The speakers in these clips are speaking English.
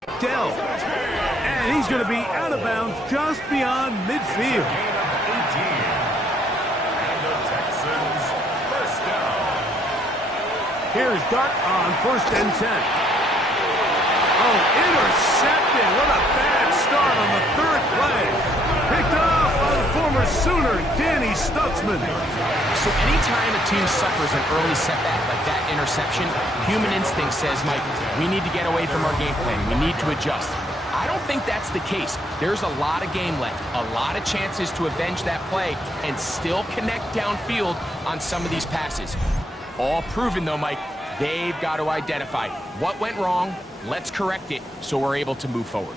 Dell. And he's going to be out of bounds just beyond midfield. Here's Dart on 1st and 10. Oh, intercepted. What a bad start on the 3rd play. Picked off by the former Sooner, Danny Stutzman. So anytime a team suffers an early setback like that interception, human instinct says, Mike, we need to get away from our game plan. We need to adjust. I don't think that's the case. There's a lot of game left, a lot of chances to avenge that play and still connect downfield on some of these passes. All proven, though, Mike. They've got to identify what went wrong. Let's correct it so we're able to move forward.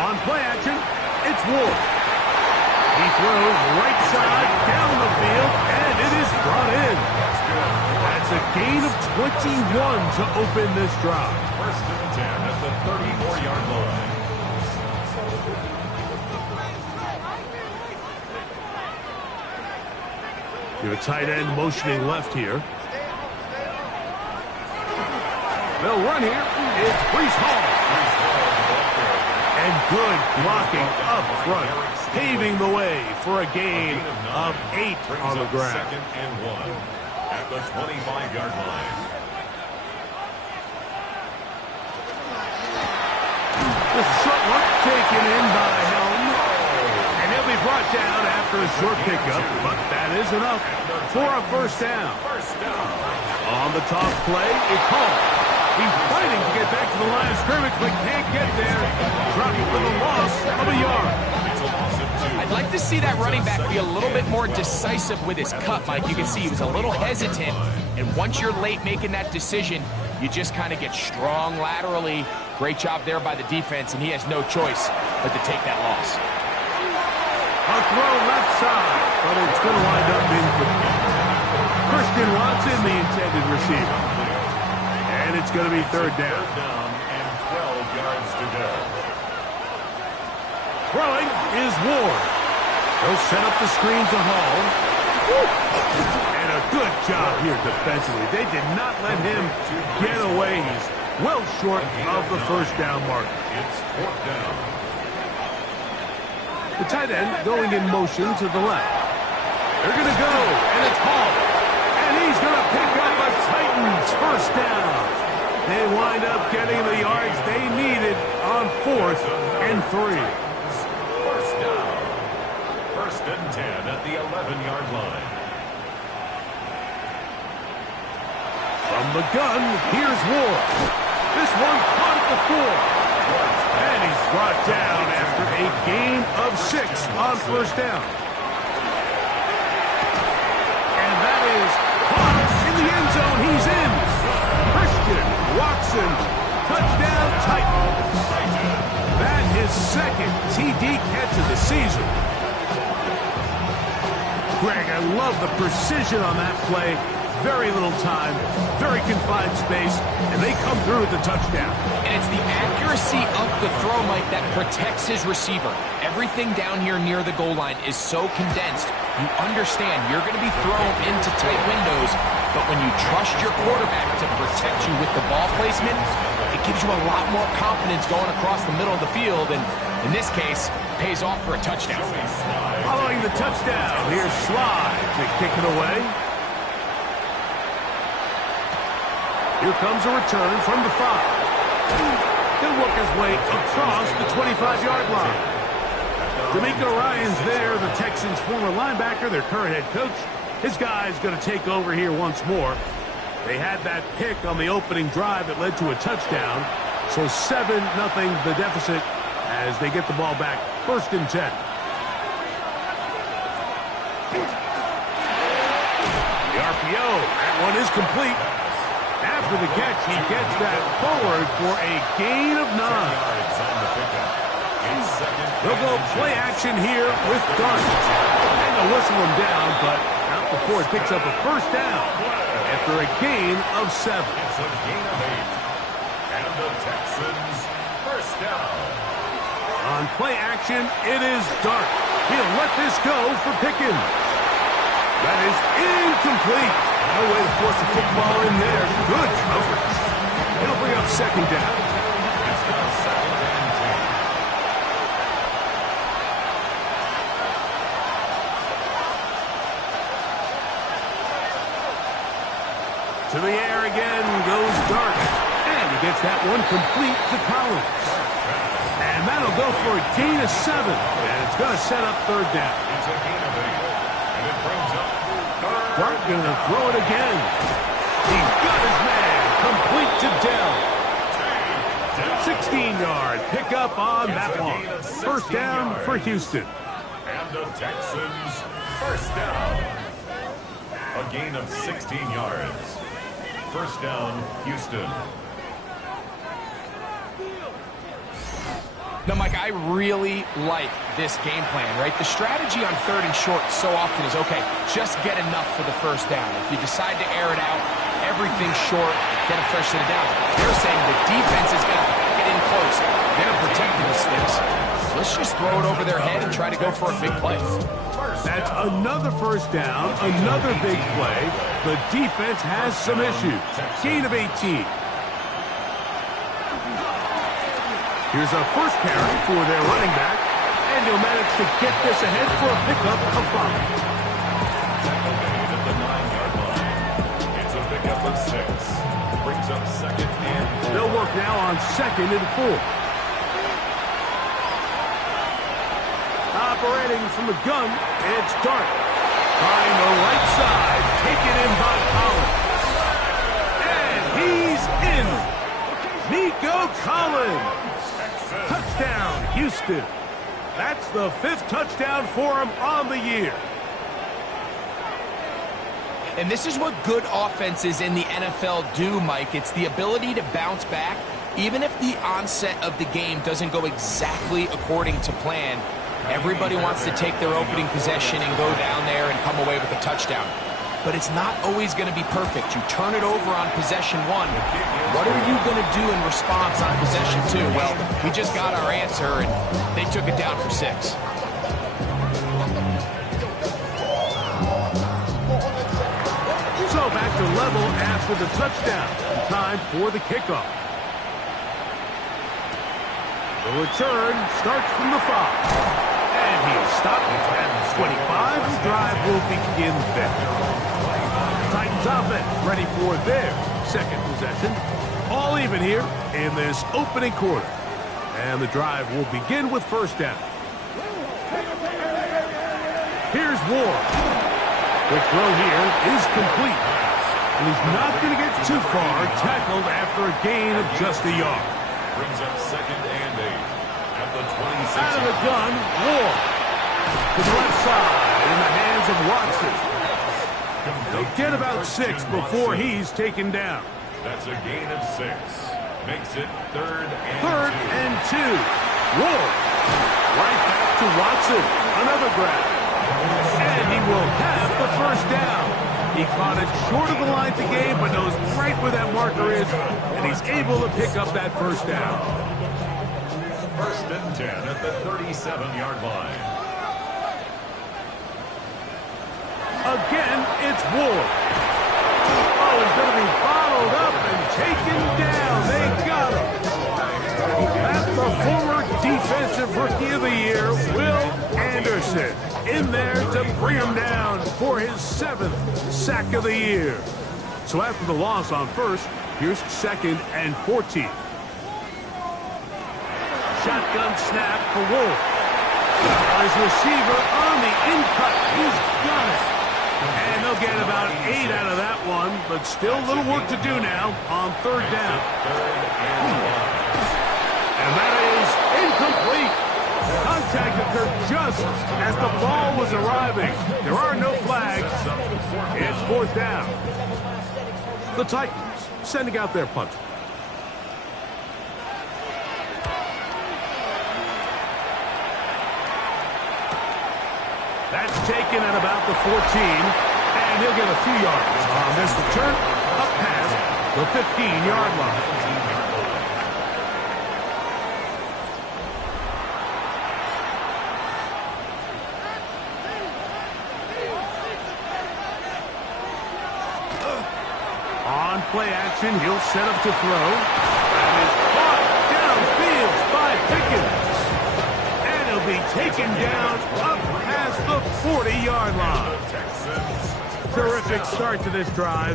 On play action, it's Ward. He throws right side down the field, and it is brought in. That's a gain of 21 to open this drive. 1st and 10 at the 34-yard line. You have a tight end motioning left here. They'll run here. It's Brees Hall. And good blocking up front, paving the way for a gain of 8 on the ground. 2nd and 1 at the 25-yard line. This short one taken in by Helm. And he'll be brought down after a short pickup, but that is enough for a 1st down. On the toss play, it's Hall. He's fighting to get back to the line of scrimmage, but can't get there. Dropping for the loss of a yard. I'd like to see that running back be a little bit more decisive with his cut, Mike. You can see he was a little hesitant, and once you're late making that decision, you just kind of get strong laterally. Great job there by the defense, and he has no choice but to take that loss. A throw left side, but it's going to wind up incomplete. Christian Watson, the intended receiver. And it's going to be 3rd down. And 12 yards to go. Throwing is Ward. He'll set up the screen to Hall. And a good job here defensively. They did not let him get away. He's well short of the 1st down mark. It's 4th down. The tight end going in motion to the left. They're going to go, and it's Hall. And he's going to pick up a Titans 1st down. They wind up getting the yards they needed on 4th and 3. 1st down. 1st and 10 at the 11-yard line. From the gun, here's Ward. This one caught at the 4. And he's brought down after a gain of 6 on 1st down. And that is caught in the end zone. He's in. Christian Watson, touchdown Titans. That is 2nd TD catch of the season. Greg, I love the precision on that play. Very little time, very confined space, and they come through with the touchdown. And it's the accuracy of the throw, Mike, that protects his receiver. Everything down here near the goal line is so condensed. You understand you're going to be thrown into tight windows, but when you trust your quarterback to protect you with the ball placement, it gives you a lot more confidence going across the middle of the field, and in this case, pays off for a touchdown. Following the touchdown, here's Slide to kick it away. Here comes a return from the 5. He'll work his way across the 25-yard line. D'Amico Ryans there, the Texans' former linebacker, their current head coach. His guy's going to take over here once more. They had that pick on the opening drive that led to a touchdown. So 7-0 the deficit as they get the ball back. 1st and 10. The RPO, that one is complete. After the catch, he gets that forward for a gain of 9. They'll go play action here with Dart. And they'll whistle him down, but not before it picks up a 1st down after a gain of 7. It's a gain of 8. And the Texans 1st down. On play action, it is Dart. He'll let this go for Pickens. That is incomplete. No way to force the football in there. Good coverage. It'll bring up second down. It's now second and 10. To the air again goes Dark. And he gets that one complete to Collins. And that'll go for a gain of 7. And it's going to set up third down. It's a gain of 8. And it brings up third. Dark going to throw it again. He's got his man. Complete to Dell. 16-yard pickup on that one. First down for Houston. And the Texans first down. A gain of 16 yards. First down, Houston. Now, Mike, I really like this game plan, right? The strategy on third and short so often is, okay, just get enough for the first down. If you decide to air it out, everything short, get a fresh set of downs. They're saying the defense is going to get in close. They're protecting the sticks. Let's just throw it over their head and try to go for a big play. That's another first down, another big play. The defense has some issues. Gain of 18. Here's a first carry for their running back, and he'll manage to get this ahead for a pickup of 5. Tackle made at the 9-yard line. It's a pickup of 6. Brings up second and 4. They'll work now on second and 4. Operating from the gun, it's Dark. Trying the right side, taken in by Collins. And he's in. Nico Collins. Touchdown, Houston. That's the 5th touchdown for him on the year. And this is what good offenses in the NFL do, Mike. It's the ability to bounce back. Even if the onset of the game doesn't go exactly according to plan, everybody wants to take their opening possession and go down there and come away with a touchdown. But it's not always going to be perfect. You turn it over on possession 1. What are you going to do in response on possession 2? Well, we just got our answer, and they took it down for 6. So back to level after the touchdown. Time for the kickoff. The return starts from the 5. And he's stopped at the 25. The drive will begin there. Titans offense ready for their second possession. All even here in this opening quarter. And the drive will begin with first down. Here's Ward. The throw here is complete. And he's not going to get too far, tackled after a gain of just a yard. Brings up second and 8 at the 26. Out of the gun, Ward. To the left side in the hands of Watson. They'll get about 6 before he's taken down. That's a gain of 6. Makes it third and 2. Ward. Right back to Watson. Another grab. And he will have the first down. He caught it short of the line to gain, but knows right where that marker is, and he's able to pick up that first down. First and 10 at the 37-yard line. Again, it's Ward. Oh, he's going to be bottled up and taken down. They got him. That's the former Defensive Rookie of the Year, Will Anderson, in there to bring him down for his 7th sack of the year. So after the loss on first, here's second and 14. Shotgun snap for Ward. His receiver on the in-cut. He's got it. And they'll get about 8 out of that one, but still a little work to do now on third down. And that is incomplete. Contact occurred just as the ball was arriving. There are no flags. It's fourth down. The Titans sending out their punter. That's taken at about the 14, and he'll get a few yards on this return up past the 15-yard line. play action. He'll set up to throw. And it's caught downfield by Pickens. And he'll be taken down up past the 40-yard line. Terrific start to this drive.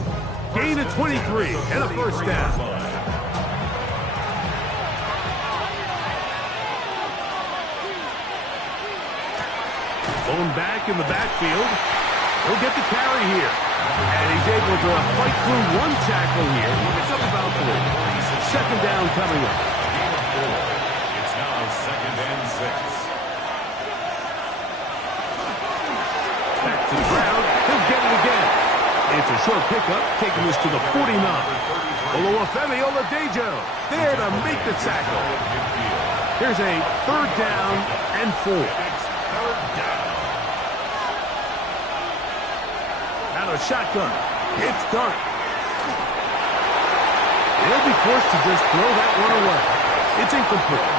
Gain of 23 and a first down. Thrown back in the backfield. He'll get the carry here. And he's able to fight through one tackle here. It's up about 3. Second down coming up. It's now 2nd and 6. Back to the ground. He'll get it again. It's a short pickup, taking this to the 49. Oluwafemi Oladejo there to make the tackle. Here's a 3rd down and 4. Out of shotgun. It's done. They'll be forced to just throw that one away. It's incomplete.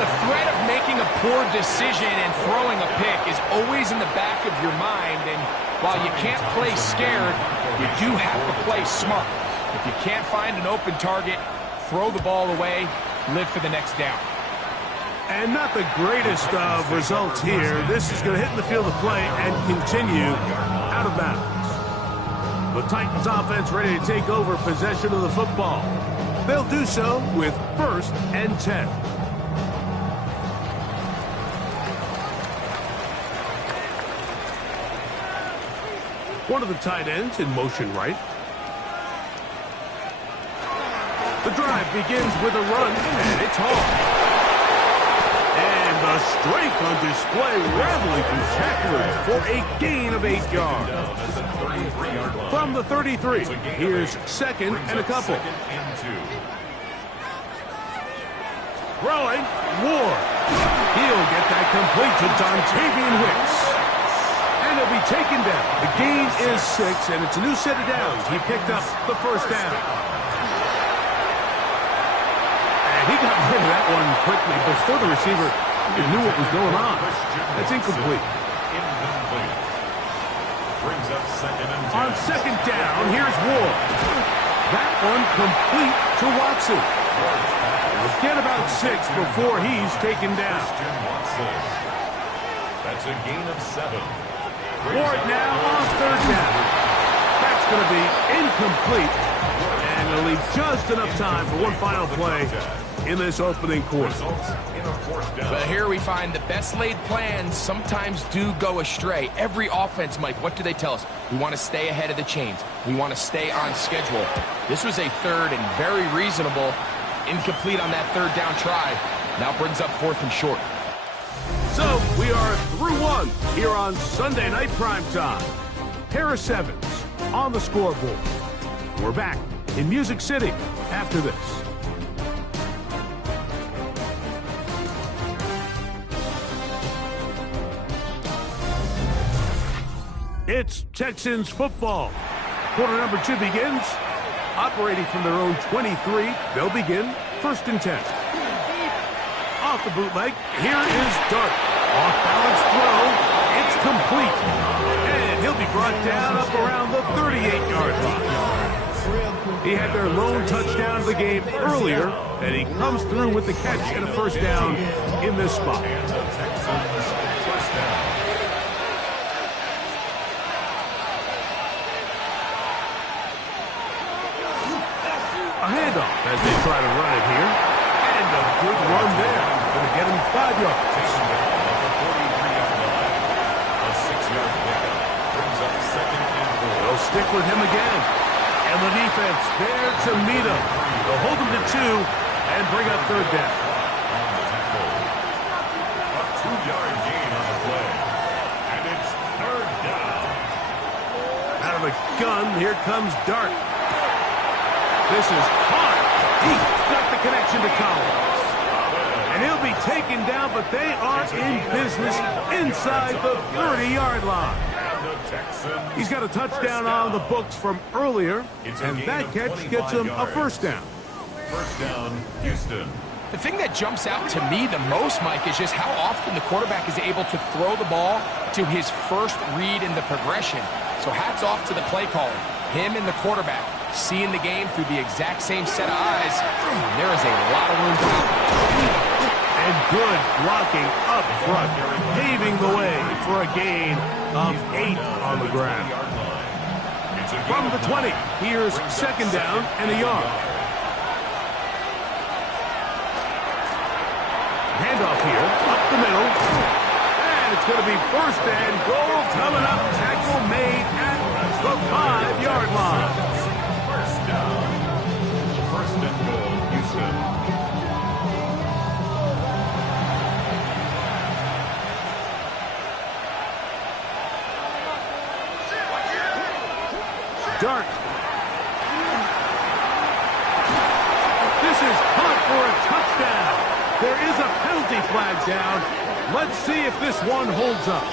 The threat of making a poor decision and throwing a pick is always in the back of your mind, and while you can't play scared, you do have to play smart. If you can't find an open target, throw the ball away, live for the next down. And not the greatest of results here. This is going to hit in the field of play and continue out of bounds. The Titans offense ready to take over possession of the football. They'll do so with 1st and 10. One of the tight ends in motion right. The drive begins with a run, and it's hard. And the strength on display, rambling through tacklers for a gain of 8 yards. From the 33, here's 2nd and a couple. Throwing, Ward. He'll get that complete to Dontavian Wicks. And he'll be taken down. The gain is 6, and it's a new set of downs. He picked up the 1st down. And he got rid of that one quickly before the receiver even knew what was going on. That's incomplete. Brings up 2nd and 10. On 2nd down, here's Ward. That one complete to Watson. He'll get about 6 before he's taken down. That's a gain of 7. Ward now on 3rd down. That's going to be incomplete. And it'll leave just enough time for one final play in this opening quarter. But here we find the best laid plans sometimes do go astray. Every offense, Mike, what do they tell us? We want to stay ahead of the chains. We want to stay on schedule. This was a 3rd and very reasonable. Incomplete on that 3rd down try. Now brings up 4th and short. So we are through one here on Sunday Night Primetime. Harris Evans on the scoreboard. We're back in Music City after this. It's Texans football. Quarter number 2 begins. Operating from their own 23, they'll begin 1st and 10. Off the bootleg, here is Dart. Off-balance throw, it's complete. And he'll be brought down up around the 38-yard line. He had their lone touchdown of the game earlier, and he comes through with the catch and a 1st down in this spot. A handoff as they try to run it here. And a good run there. Going to get him 5 yards. A 6-yard pickup. Brings up 2nd and 4. They'll stick with him again. And the defense there to meet him. They'll hold him to 2 and bring up 3rd down. On the tackle. A 2-yard gain on the play. And it's 3rd down. Out of the gun, here comes Dart. This is hard. He's got the connection to Collins. And he'll be taken down, but they are in business inside the 30-yard line. He's got a touchdown on the books from earlier, and that catch gets him a 1st down. 1st down, Houston. The thing that jumps out to me the most, Mike, is just how often the quarterback is able to throw the ball to his first read in the progression. So hats off to the play caller, him and the quarterback. seeing the game through the exact same set of eyes. There is a lot of room to operate. And good blocking up front, paving the way for a gain of 8 on the ground. From the 20, here's second down and a yard. Handoff here, up the middle. And it's going to be first and goal coming up. Tackle made at the 5-yard line. First down. First and goal, Houston. Dart. This is caught for a touchdown. There is a penalty flag down. Let's see if this one holds up.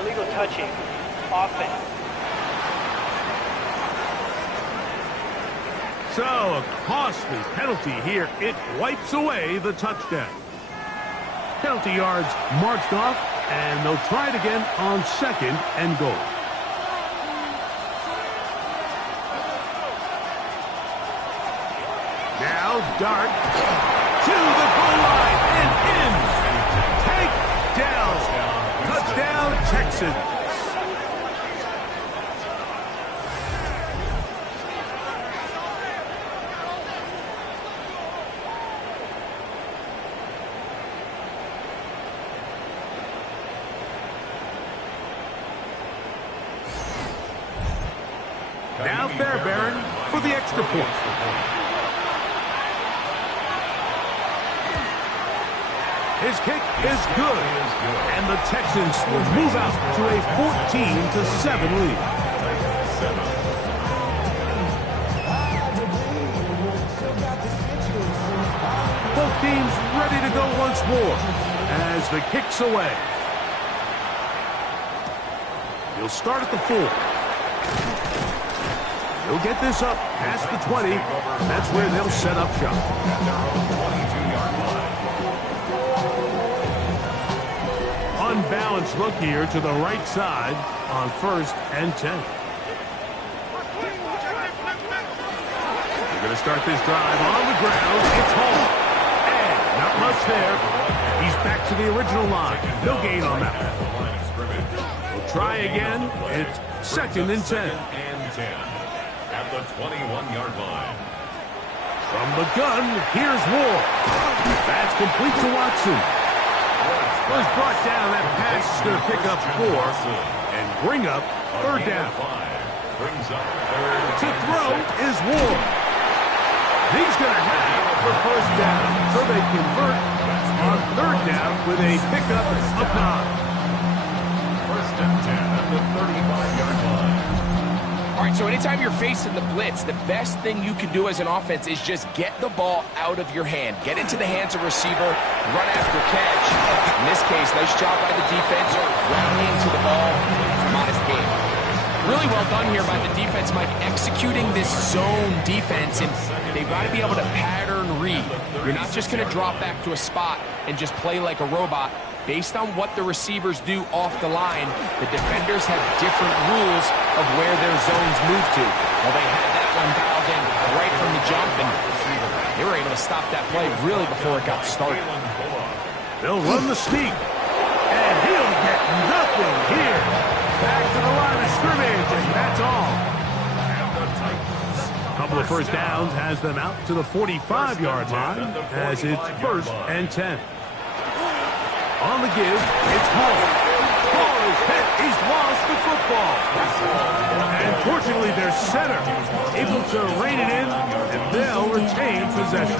Illegal touching. Offense. So, a costly penalty here. It wipes away the touchdown. Penalty yards marched off, and they'll try it again on second and goal. Now, Dart to the goal line and in. Takedown. Touchdown, Texans. Now Fairbairn for the extra point. His kick is good, and the Texans will move out to a 14-7 lead. Both teams ready to go once more as the kick's away. He'll start at the 4. He'll get this up past the 20. That's where they'll set up shop. Unbalanced look here to the right side on 1st and 10. They're going to start this drive on the ground. It's home. And not much there. He's back to the original line. No gain on that. We'll try again. It's 2nd and 10. At the 21-yard line. From the gun, here's Ward. That's complete to Watson. Was brought down. That pass is going to pick up 4 and bring up 3rd down. To throw is Ward. He's going to have the 1st down. So they convert on 3rd down with a pickup of 9. 1st and 10 at the 35-yard line. All right, so anytime you're facing the blitz, the best thing you can do as an offense is just get the ball out of your hand. Get into the hands of receiver, run after catch. In this case, nice job by the defense, rallying to the ball. Modest game. Really well done here by the defense, Mike, executing this zone defense, and they've got to be able to pattern read. You're not just going to drop back to a spot and just play like a robot. Based on what the receivers do off the line, the defenders have different rules of where their zones move to. Well, they had that one dialed in right from the jump, and they were able to stop that play really before it got started. They'll run the sneak, and he'll get nothing here. Back to the line of scrimmage, and that's all. A couple of 1st downs has them out to the 45-yard line as it's 1st and 10. On the give, it's Hall. Hall is hit. He's lost the football. And fortunately, their center able to rein it in, and they'll retain possession.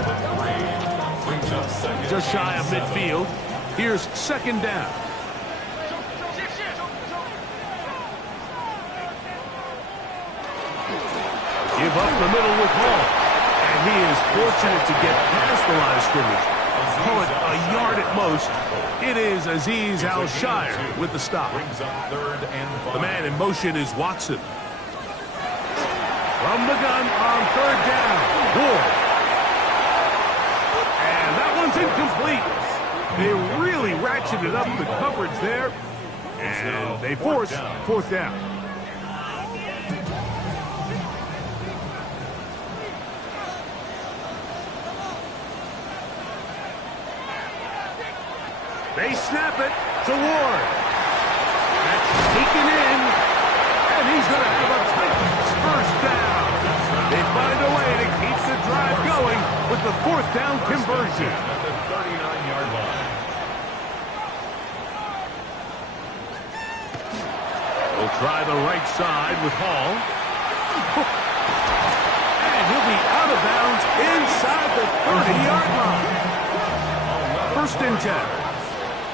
Just shy of midfield. Here's 2nd down. Give up the middle with Hall. And he is fortunate to get past the line of scrimmage. Call it a yard at most. It is Azeez Al-Shire with the stop. The man in motion is Watson. From the gun on 3rd down, Ward. And that one's incomplete. They really ratcheted up the coverage there, and they force fourth down. They snap it to Ward. That's taken in, and he's going to have a Titans first down. They find a way to keep the drive going with the fourth down conversion. At the 39-yard line. We'll try the right side with Hall. And he'll be out of bounds inside the 30-yard line. First and 10.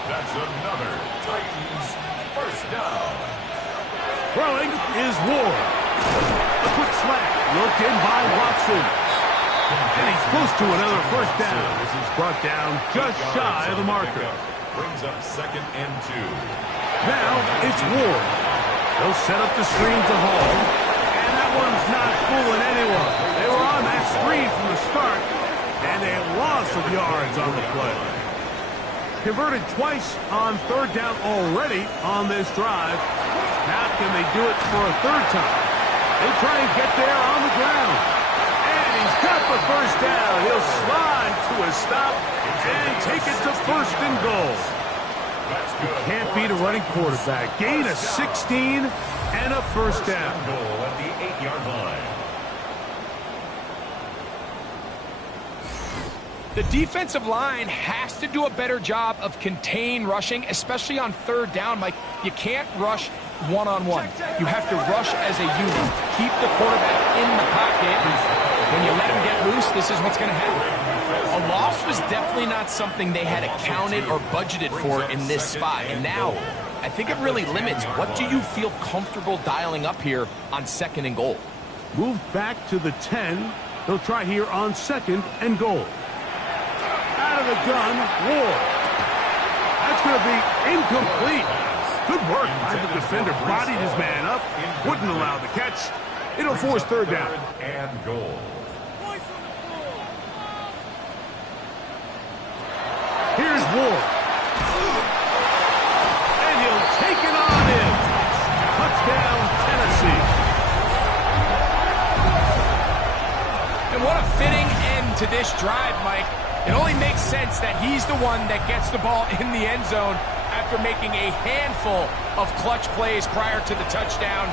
That's another Titans first down. Throwing is Ward. A quick slant. Looked in by Watson. And he's close to another first down. This is brought down just shy of the marker. Brings up 2nd and 2. Now it's Ward. They'll set up the screen to Hall. And that one's not fooling anyone. They were on that screen from the start. And a loss of yards on the play. Converted twice on third down already on this drive. Now can they do it for a third time? They try and get there on the ground. And he's got the first down. He'll slide to a stop and take it to first and goal. You can't beat a running quarterback. Gain of 16 and a first down. Goal at the 8-yard line. The defensive line has to do a better job of contain rushing, especially on third down, Mike. You can't rush one-on-one. You have to rush as a unit. Keep the quarterback in the pocket. When you let him get loose, this is what's going to happen. A loss was definitely not something they had accounted or budgeted for in this spot. And now, I think it really limits. What do you feel comfortable dialing up here on 2nd and goal? Move back to the 10. They'll try here on 2nd and goal. Out of the gun, Ward. That's going to be incomplete. Good work by the defender. Bodied his man up. Wouldn't allow the catch. It'll force third down. And goal. Here's Ward. And he'll take it on in. Touchdown, Tennessee. And what a fitting end to this drive, Mike. It only makes sense that he's the one that gets the ball in the end zone after making a handful of clutch plays prior to the touchdown.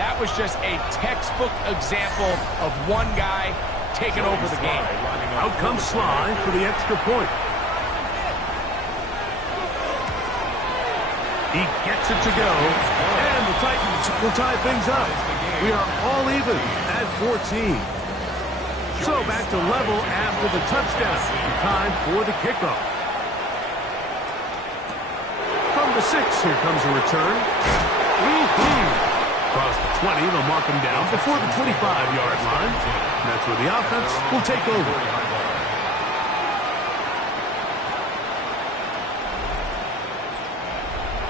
That was just a textbook example of one guy taking over the game. Out comes Sly for the extra point. He gets it to go, and the Titans will tie things up. We are all even at 14. So back to level after the touchdown. Time for the kickoff. From the 6, here comes a return. Across the 20, they'll mark him down before the 25-yard line. And that's where the offense will take over.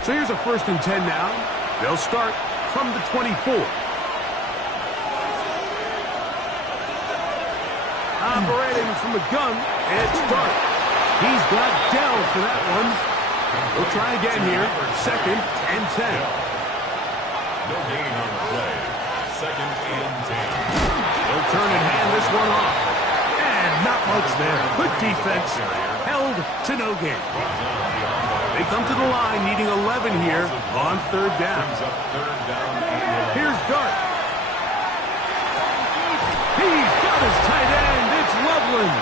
So here's a 1st and 10 now. They'll start from the 24. Operating from the gun, it's Dart. He's got Dell for that one. We'll try again here. 2nd and 10. No gain on the play. 2nd and 10. They'll turn and hand this one off. And not much there. Good defense. Held to no gain. They come to the line needing 11 here on third down. Here's Dart. He's got his tight end. It's Loveland.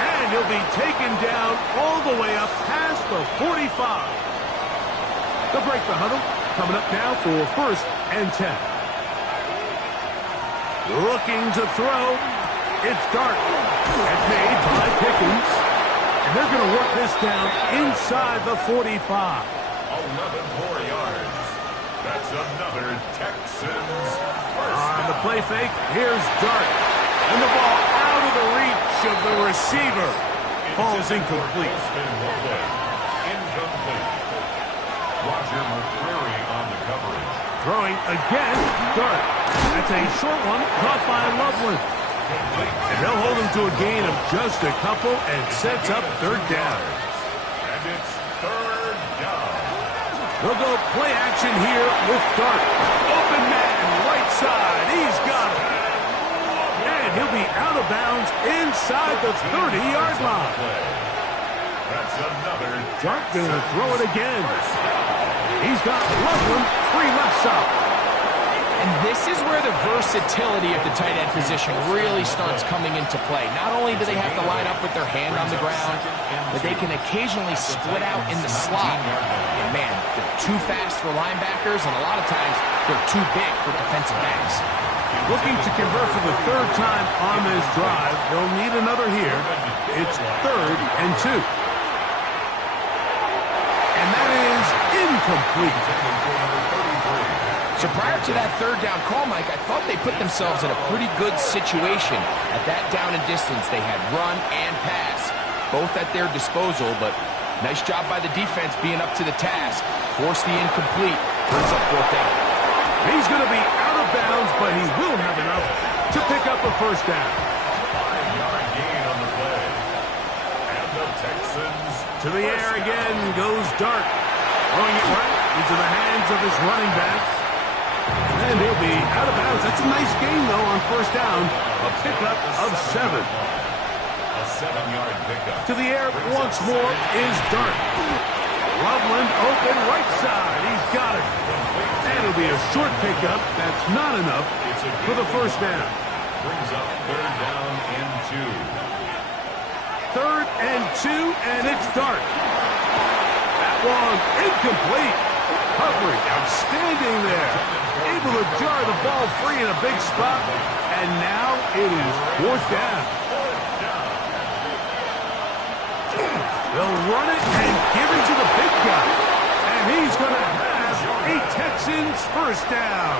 And he'll be taken down all the way up past the 45. They'll break the huddle. Coming up now for 1st and 10. Looking to throw. It's Dart. That's made by Pickens. And they're going to work this down inside the 45. 11 more yards. That's another Texans first. On the play fake, here's Dart. And the ball out of the reach of the receiver. Falls incomplete. Incomplete. Roger McCreary on the coverage. Throwing again, Dart. That's a short one, caught by Loveland. And they'll hold him to a gain of just a couple and sets up third down. it's third down. They'll go play action here with Dart. Open man, right side. He's got it. And he'll be out of bounds inside the 30-yard line. That's another Dart going to throw it again. He's got Loveland free left side. And this is where the versatility of the tight end position really starts coming into play. Not only do they have to line up with their hand on the ground, but they can occasionally split out in the slot. And man, they're too fast for linebackers, and a lot of times they're too big for defensive backs. Looking to convert for the third time on this drive. They'll need another here. It's 3rd and 2. And that is incomplete. So prior to that third down call, Mike, I thought they put themselves in a pretty good situation. At that down and distance, they had run and pass, both at their disposal, but nice job by the defense being up to the task. Force the incomplete, brings up 4th down. He's going to be out of bounds, but he will have enough to pick up a first down. 5-yard gain on the play. And the Texans To the air again goes Dart. Throwing it right into the hands of his running backs. And he'll be out of bounds. That's a nice gain, though, on first down. A pickup of 7. A 7-yard pickup. To the air once more is Dart. Loveland open right side. He's got it. And it'll be a short pickup. That's not enough for the first down. Brings up 3rd down and 2. 3rd and 2, and it's Dart. That one incomplete. Coverage outstanding there. Able to jar the ball free in a big spot. And now it is 4th down. They'll run it and give it to the big guy. And he's going to have a Texans first down.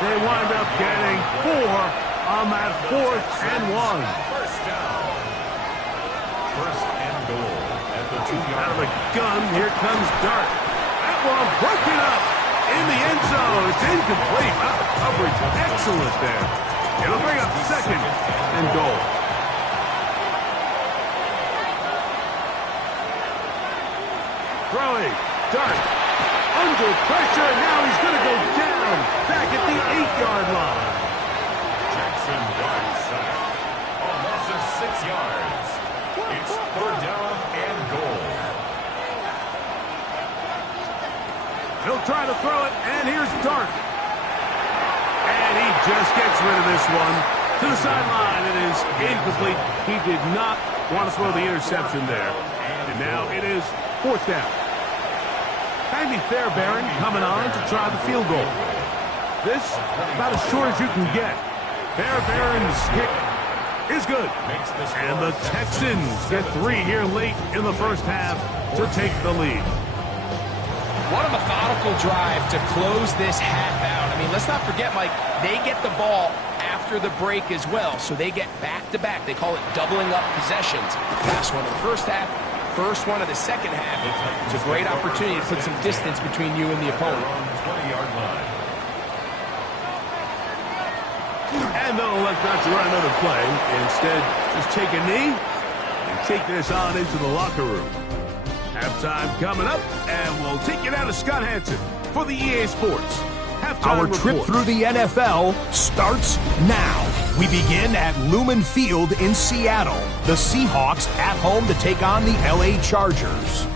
They wind up getting 4 on that 4th and 1. First down. First and goal at the 2-yard Out of the line. gun, here comes Dart. That one broken up in the end zone. It's incomplete. Wow, the coverage excellent there. It'll bring up 2nd and goal. Throwing. Dart. Under pressure. Now he's going to go down. Back at the 8-yard line. Jackson Dart sack. A loss of 6 yards. It's 3rd down and goal. He'll try to throw it, and here's Dart. And he just gets rid of this one. To the sideline, it is incomplete. He did not want to throw the interception there. And now it is 4th down. Andy Fairbairn coming on to try the field goal. This, about as short as you can get. Fairbairn's kick is good. And the Texans get 3 here late in the first half to take the lead. What a methodical drive to close this half out. I mean, let's not forget, Mike, they get the ball after the break as well, so they get back-to-back. They call it doubling up possessions. Last one of the first half, first one of the second half. It's a great opportunity to put some distance between you and the opponent. 20-yard line. And they'll elect not to run another play. Instead, just take a knee and take this on into the locker room. Halftime coming up, and we'll take it out of Scott Hansen for the EA Sports Halftime Our report. trip through the NFL starts now. We begin at Lumen Field in Seattle. The Seahawks at home to take on the LA Chargers.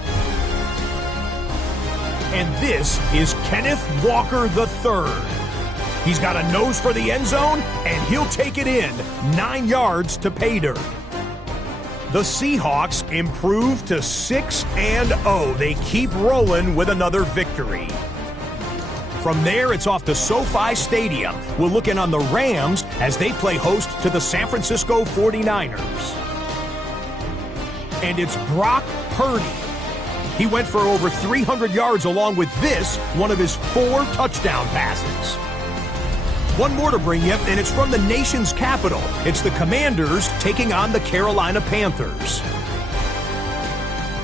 And this is Kenneth Walker III. He's got a nose for the end zone, and he'll take it in 9 yards to pay dirt. The Seahawks improve to 6-0. They keep rolling with another victory. From there, it's off to SoFi Stadium. We'll look in on the Rams as they play host to the San Francisco 49ers. And it's Brock Purdy. He went for over 300 yards along with this, one of his 4 touchdown passes. One more to bring you, and it's from the nation's capital. It's the Commanders taking on the Carolina Panthers.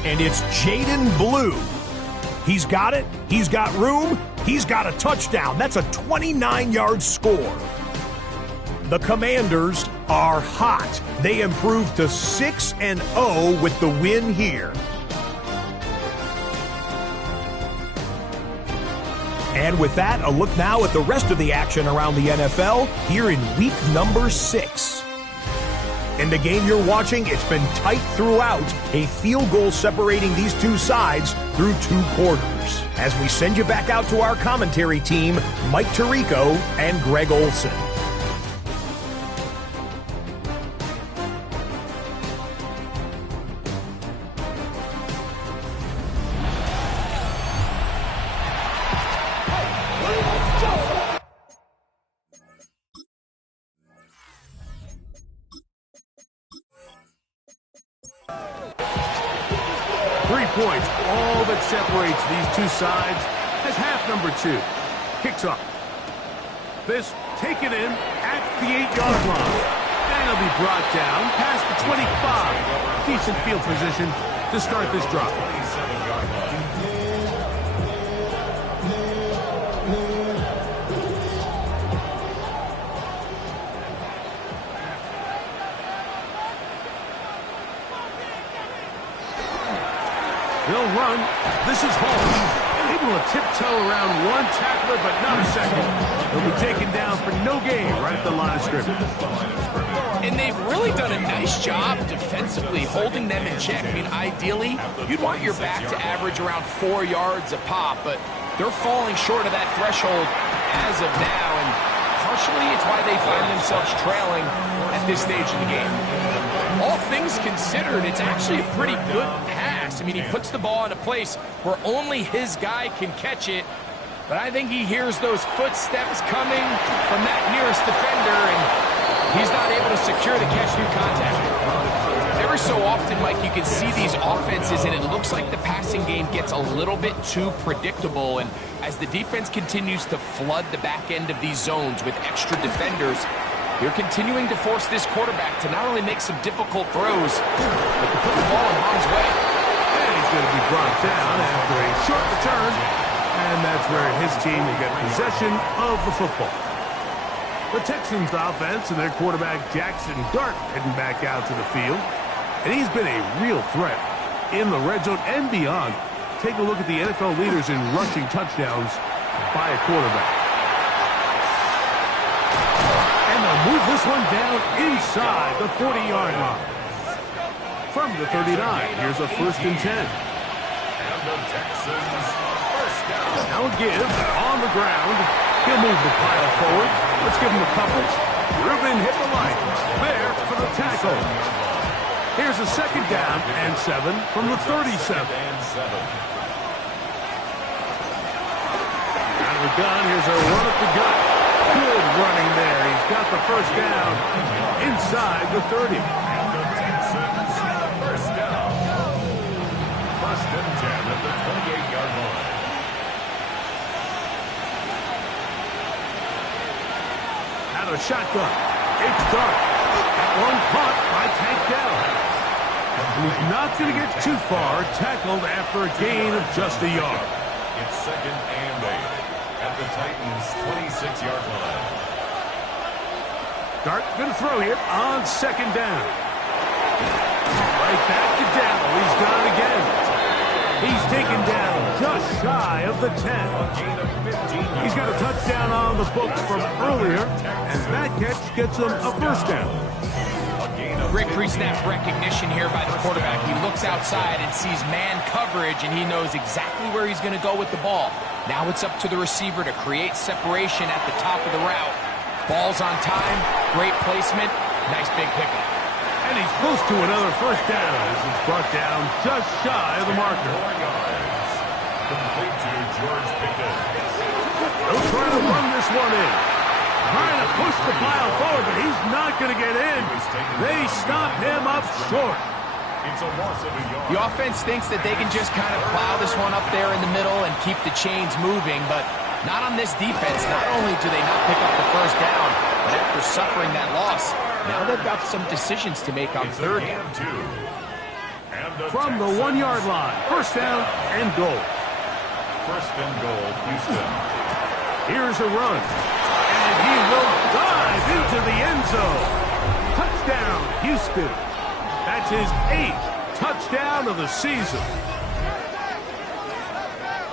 And it's Jaden Blue. He's got it, he's got room, he's got a touchdown. That's a 29-yard score. The Commanders are hot. They improved to 6-0 with the win here. And with that, a look now at the rest of the action around the NFL here in week number 6. In the game you're watching, it's been tight throughout, a field goal separating these two sides through 2 quarters. As we send you back out to our commentary team, Mike Tirico and Greg Olson. 3 points, all that separates these two sides as half number 2 kicks off. This taken in at the 8-yard line. And it'll be brought down past the 25. Decent field position to start this drive. They'll run. This is Hall. Able to tiptoe around one tackler, but not a second. He'll be taken down for no gain right at the line of scrimmage. And they've really done a nice job defensively holding them in check. I mean, ideally, you'd want your back to average around 4 yards a pop, but they're falling short of that threshold as of now, and partially it's why they find themselves trailing at this stage of the game. All things considered, it's actually a pretty good pass. I mean, he puts the ball in a place where only his guy can catch it, but I think he hears those footsteps coming from that nearest defender, and he's not able to secure the catch through contact. Every so often, Mike, you can see these offenses, and it looks like the passing game gets a little bit too predictable, and as the defense continues to flood the back end of these zones with extra defenders, you're continuing to force this quarterback to not only make some difficult throws, but to put the ball in harm's way. And he's going to be brought down after a short return, and that's where his team will get possession of the football. The Texans offense and their quarterback Jackson Dart heading back out to the field, and he's been a real threat in the red zone and beyond. Take a look at the NFL leaders in rushing touchdowns by a quarterback. Move this one down inside the 40-yard line. From the 39, here's a 1st and 10. And the Texans first down. Now a give on the ground. He'll move the pile forward. Let's give him a couple. Reuben hit the line. There for the tackle. Here's a 2nd down and 7 from the 37. Out of the gun, here's a run at the gut. Good running there. He's got the 1st down inside the 30. And the Texans first down. 1st and 10 at the 28-yard line. Out of shotgun. It's Dart. That one caught by Tank Dell. And he's not going to get too far. Tackled after a gain of just a yard. It's 2nd and 8. At the Titans' 26-yard line. Dart going to throw here on 2nd down. Right back to Dell. He's got it again. He's taken down just shy of the 10. He's got a touchdown on the books from earlier, and that catch gets him a 1st down. Great pre-snap recognition here by the quarterback. He looks outside and sees man coverage, and he knows exactly where he's going to go with the ball. Now it's up to the receiver to create separation at the top of the route. Ball's on time, great placement, nice big pickup. And he's close to another 1st down as he's brought down just shy of the marker. 4 yards. Complete to George Pickens. They'll try to run this one in. Trying to push the pile forward, but he's not going to get in. They stop him up short. It's a loss of a yard. The offense thinks that they can just kind of plow this one up there in the middle and keep the chains moving, but not on this defense. Not only do they not pick up the 1st down, but after suffering that loss, now they've got some decisions to make on 3rd down. From the 1-yard line, 1st down and goal. 1st and goal, Houston. Here's a run. And he will dive into the end zone. Touchdown, Houston. That's his 8th touchdown of the season.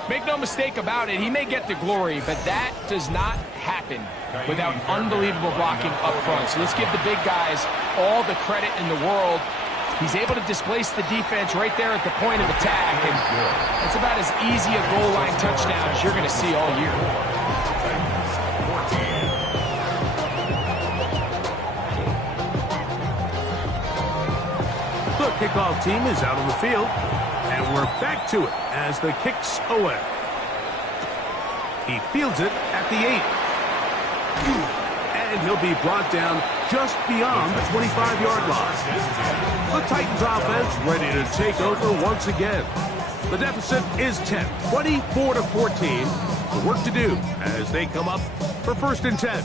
Make no mistake about it, he may get the glory, but that does not happen without unbelievable blocking up front. So let's give the big guys all the credit in the world. He's able to displace the defense right there at the point of attack, and it's about as easy a goal line touchdown as you're going to see all year. The kickoff team is out on the field. And we're back to it as the kick's away. He fields it at the 8. And he'll be brought down just beyond the 25-yard line. The Titans offense ready to take over once again. The deficit is 10, 24-14. The work to do as they come up for 1st and 10.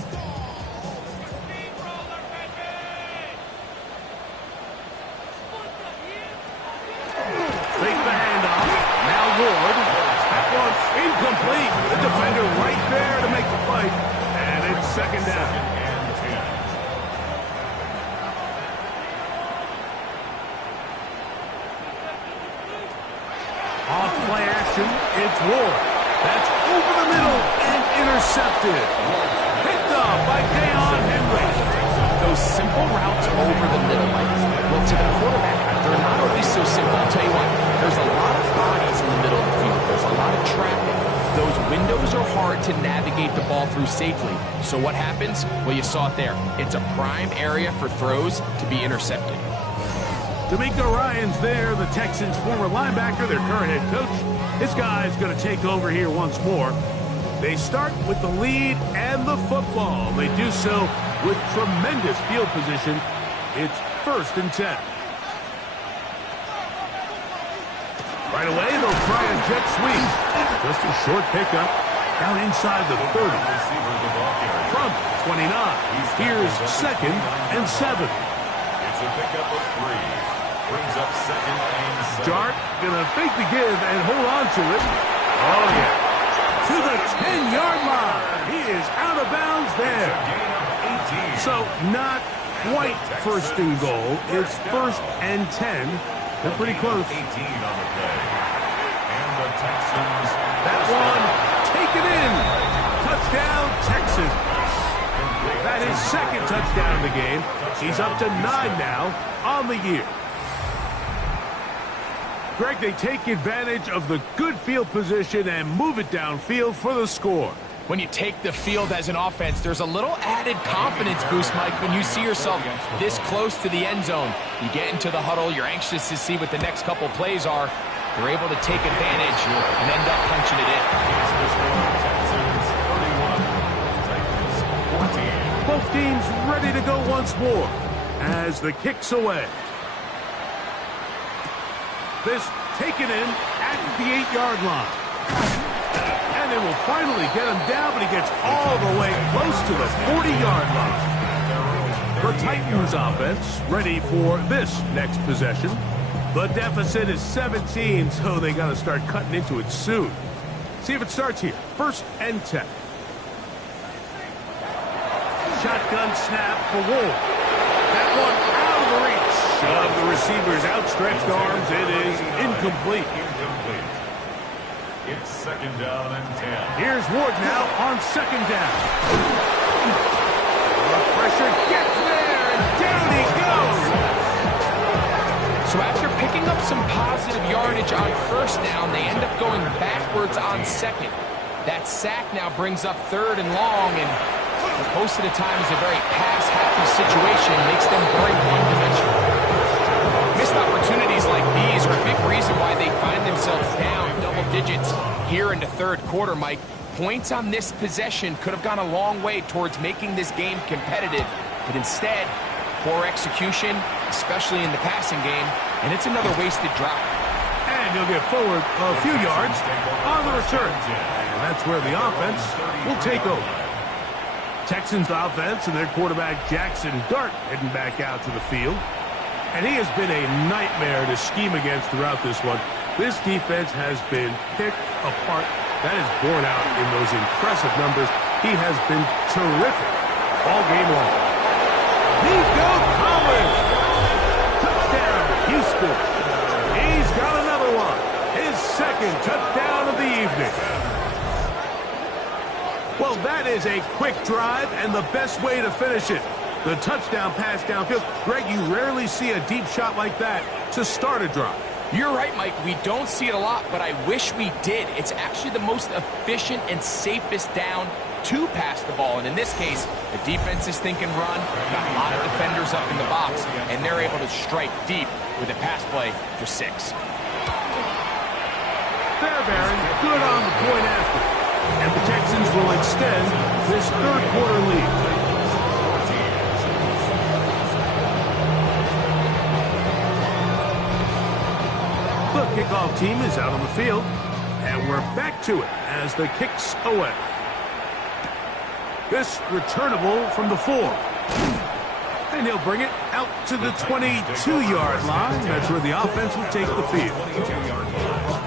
Incomplete. The defender right there to make the fight. And it's 2nd down. Off play action. It's Ward. That's over the middle and intercepted. Picked off by Deion Henry. Those simple routes over the middle, Mike. Well, to the quarterback, they're not always so simple. I'll tell you what, there's a lot of bodies in the middle of the field. There's a lot of traffic. Those windows are hard to navigate the ball through safely. So what happens? Well, you saw it there. It's a prime area for throws to be intercepted. D'Amico Ryan's there, the Texans' former linebacker, their current head coach. This guy's going to take over here once more. They start with the lead and the football. They do so with tremendous field position. It's 1st and 10. Right away, they'll try a jet sweep. Just a short pickup down inside the 30. From 29, here's 2nd and 7. It's a pickup of 3. Brings up 2nd and 7. Dart gonna fake the give and hold on to it. Oh, yeah. To the 10-yard line. He is out of bounds there. So not quite 1st and goal. It's 1st and 10. They're pretty close. 18 on the play. And the Texans. That one taken in. Touchdown, Texans. That is 2nd touchdown of the game. He's up to 9 now on the year. Greg, they take advantage of the good field position and move it downfield for the score. When you take the field as an offense, there's a little added confidence boost, Mike, when you see yourself this close to the end zone. You get into the huddle, you're anxious to see what the next couple plays are. You're able to take advantage and end up punching it in. Both teams ready to go once more as the kick's away. This taken in at the 8-yard line. And they will finally get him down, but he gets all the way close to the 40-yard line. The Titans offense ready for this next possession. The deficit is 17, so they got to start cutting into it soon. See if it starts here. 1st and 10. Shotgun snap for Wolf. That one out of the reach of the receiver's outstretched arms. It is incomplete. It's 2nd down and 10. Here's Ward now on 2nd down. The pressure gets there, and down he goes. So after picking up some positive yardage on 1st down, they end up going backwards on 2nd. That sack now brings up 3rd and long, and most of the time is a very pass-happy situation, makes them very one-dimensional. Missed opportunities like these are a big reason why they find themselves down double digits here in the 3rd quarter, Mike. Points on this possession could have gone a long way towards making this game competitive, but instead, poor execution, especially in the passing game, and it's another wasted drive. And he'll get forward a few yards on the return. And that's where the offense will take over. Texans offense and their quarterback Jackson Dart heading back out to the field. And he has been a nightmare to scheme against throughout this one. This defense has been picked apart. That is borne out in those impressive numbers. He has been terrific all game long. Nico Collins! Touchdown, Houston. He's got another one. his second touchdown of the evening. Well, that is a quick drive and the best way to finish it. The touchdown pass downfield. Greg, you rarely see a deep shot like that to start a drive. You're right, Mike. We don't see it a lot, but I wish we did. It's actually the most efficient and safest down to pass the ball. And in this case, the defense is thinking run, got a lot of defenders up in the box, and they're able to strike deep with a pass play for 6. Fairbairn, good on the point after. And the Texans will extend this third quarter lead. The kickoff team is out on the field, and we're back to it as the kick's away. This returnable from the 4. And he'll bring it out to the 22-yard line. That's where the offense will take the field.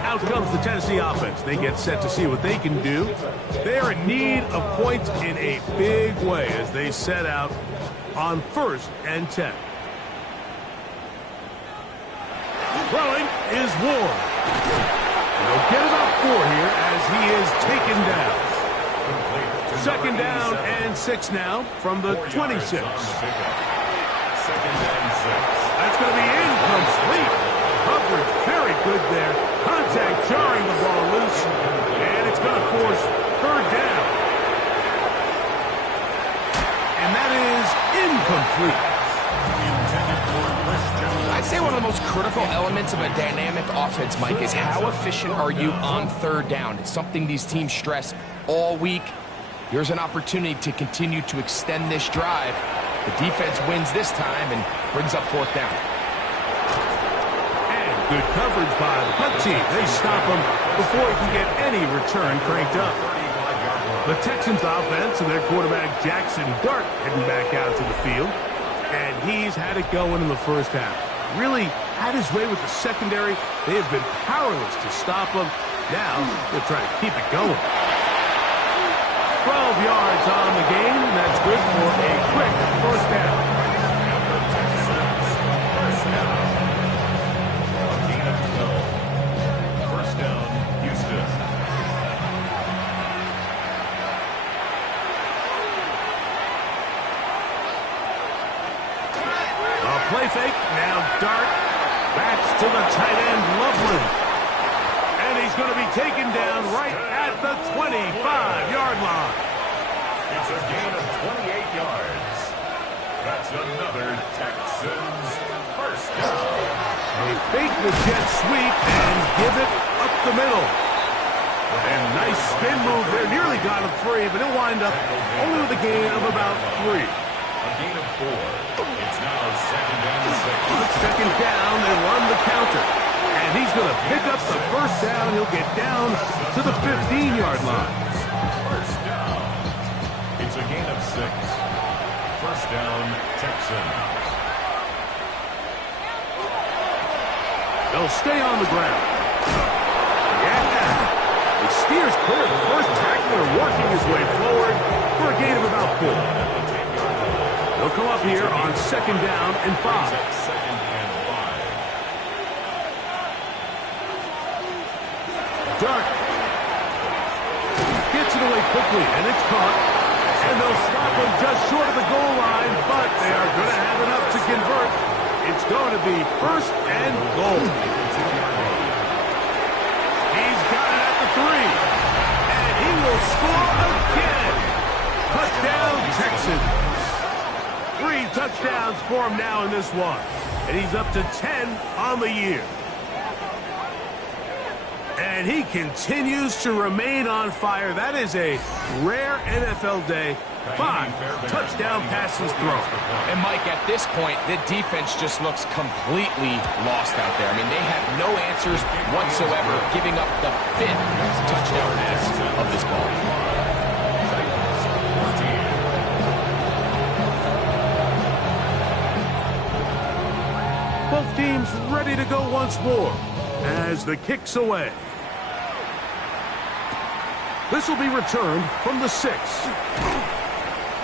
Out comes the Tennessee offense. They get set to see what they can do. They are in need of points in a big way as they set out on 1st and 10. Throwing is Ward. And he'll get about 4 here as he is taken down. 2nd down and 6 now from the 26. 2nd and 6. That's going to be incomplete. Coverage very good there. Contact jarring the ball loose. And it's going to force 3rd down. And that is incomplete. I'd say one of the most critical elements of a dynamic offense, Mike, is how efficient are you on 3rd down. It's something these teams stress all week. Here's an opportunity to continue to extend this drive. The defense wins this time and brings up 4th down. And good coverage by the punt team. They stop him before he can get any return cranked up. The Texans offense and their quarterback Jackson Dart heading back out to the field. And he's had it going in the first half. Really had his way with the secondary. They have been powerless to stop him. Now they're trying to keep it going. 12 yards on the game. That's good for a quick 1st down. A gain of 12. 1st down, Houston. A play fake. Now Dart backs to the tight end, Loveland. And he's going to be taken down right at the 25-yard line. It's a gain of 28 yards. That's another Texans 1st down. They fake the jet sweep and give it up the middle. And nice spin move there. Nearly got him free, but he'll wind up only with a gain of about 3. A gain of 4. It's now 2nd and 6. On 2nd down, they run the counter. And he's going to pick up the 1st down. He'll get down to the 15-yard line. 1st down. It's a gain of 6. 1st down, Texans. They'll stay on the ground. Yeah. He steers clear of the first tackler, working his way forward for a gain of about 4. They'll come up here on 2nd down and 5. 2nd and 5. Dart gets it away quickly, and it's caught. And they'll stop him just short of the goal line, but they are going to have enough to convert. It's going to be 1st and goal. He's got it at the 3. And he will score again. Touchdown, Texans. 3 touchdowns for him now in this one. And he's up to 10 on the year. And he continues to remain on fire. That is a rare NFL day. 5 touchdown passes thrown. And Mike, at this point, the defense just looks completely lost out there. I mean, they have no answers whatsoever, giving up the 5th touchdown pass of this ball. Both teams ready to go once more as the kick's away. This will be returned from the 6.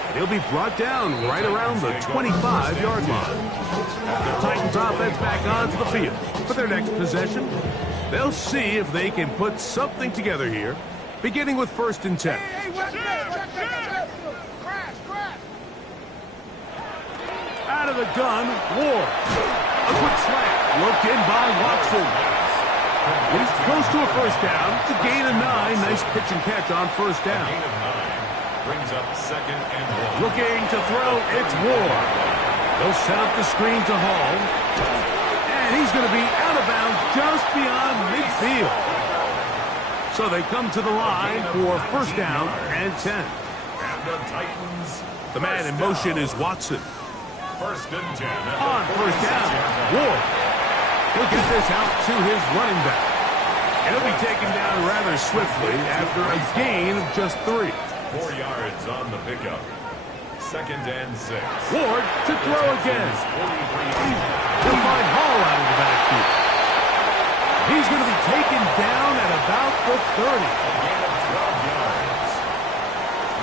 And he'll be brought down right around the 25-yard line. The Titans offense back onto the field for their next possession. They'll see if they can put something together here, beginning with 1st and 10. Out of the gun, Ward. A quick slant, worked in by Watson. He's close to a 1st down. It's a gain of 9. Nice pitch and catch on 1st down. Gain of 9 brings up 2nd and 1. Looking to throw, it's Ward. They'll set up the screen to Hall. And he's going to be out of bounds just beyond midfield. So they come to the line for 1st down and 10. And the Titans. The man in motion is Watson. 1st and 10. On 1st down, Ward. He'll get this out to his running back. And he'll be taken down rather swiftly after a gain of just 3. 4 yards on the pickup. 2nd and 6. Ward to throw again. He'll find Hall out of the backfield. He's going to be taken down at about the 30. A gain of 12 yards.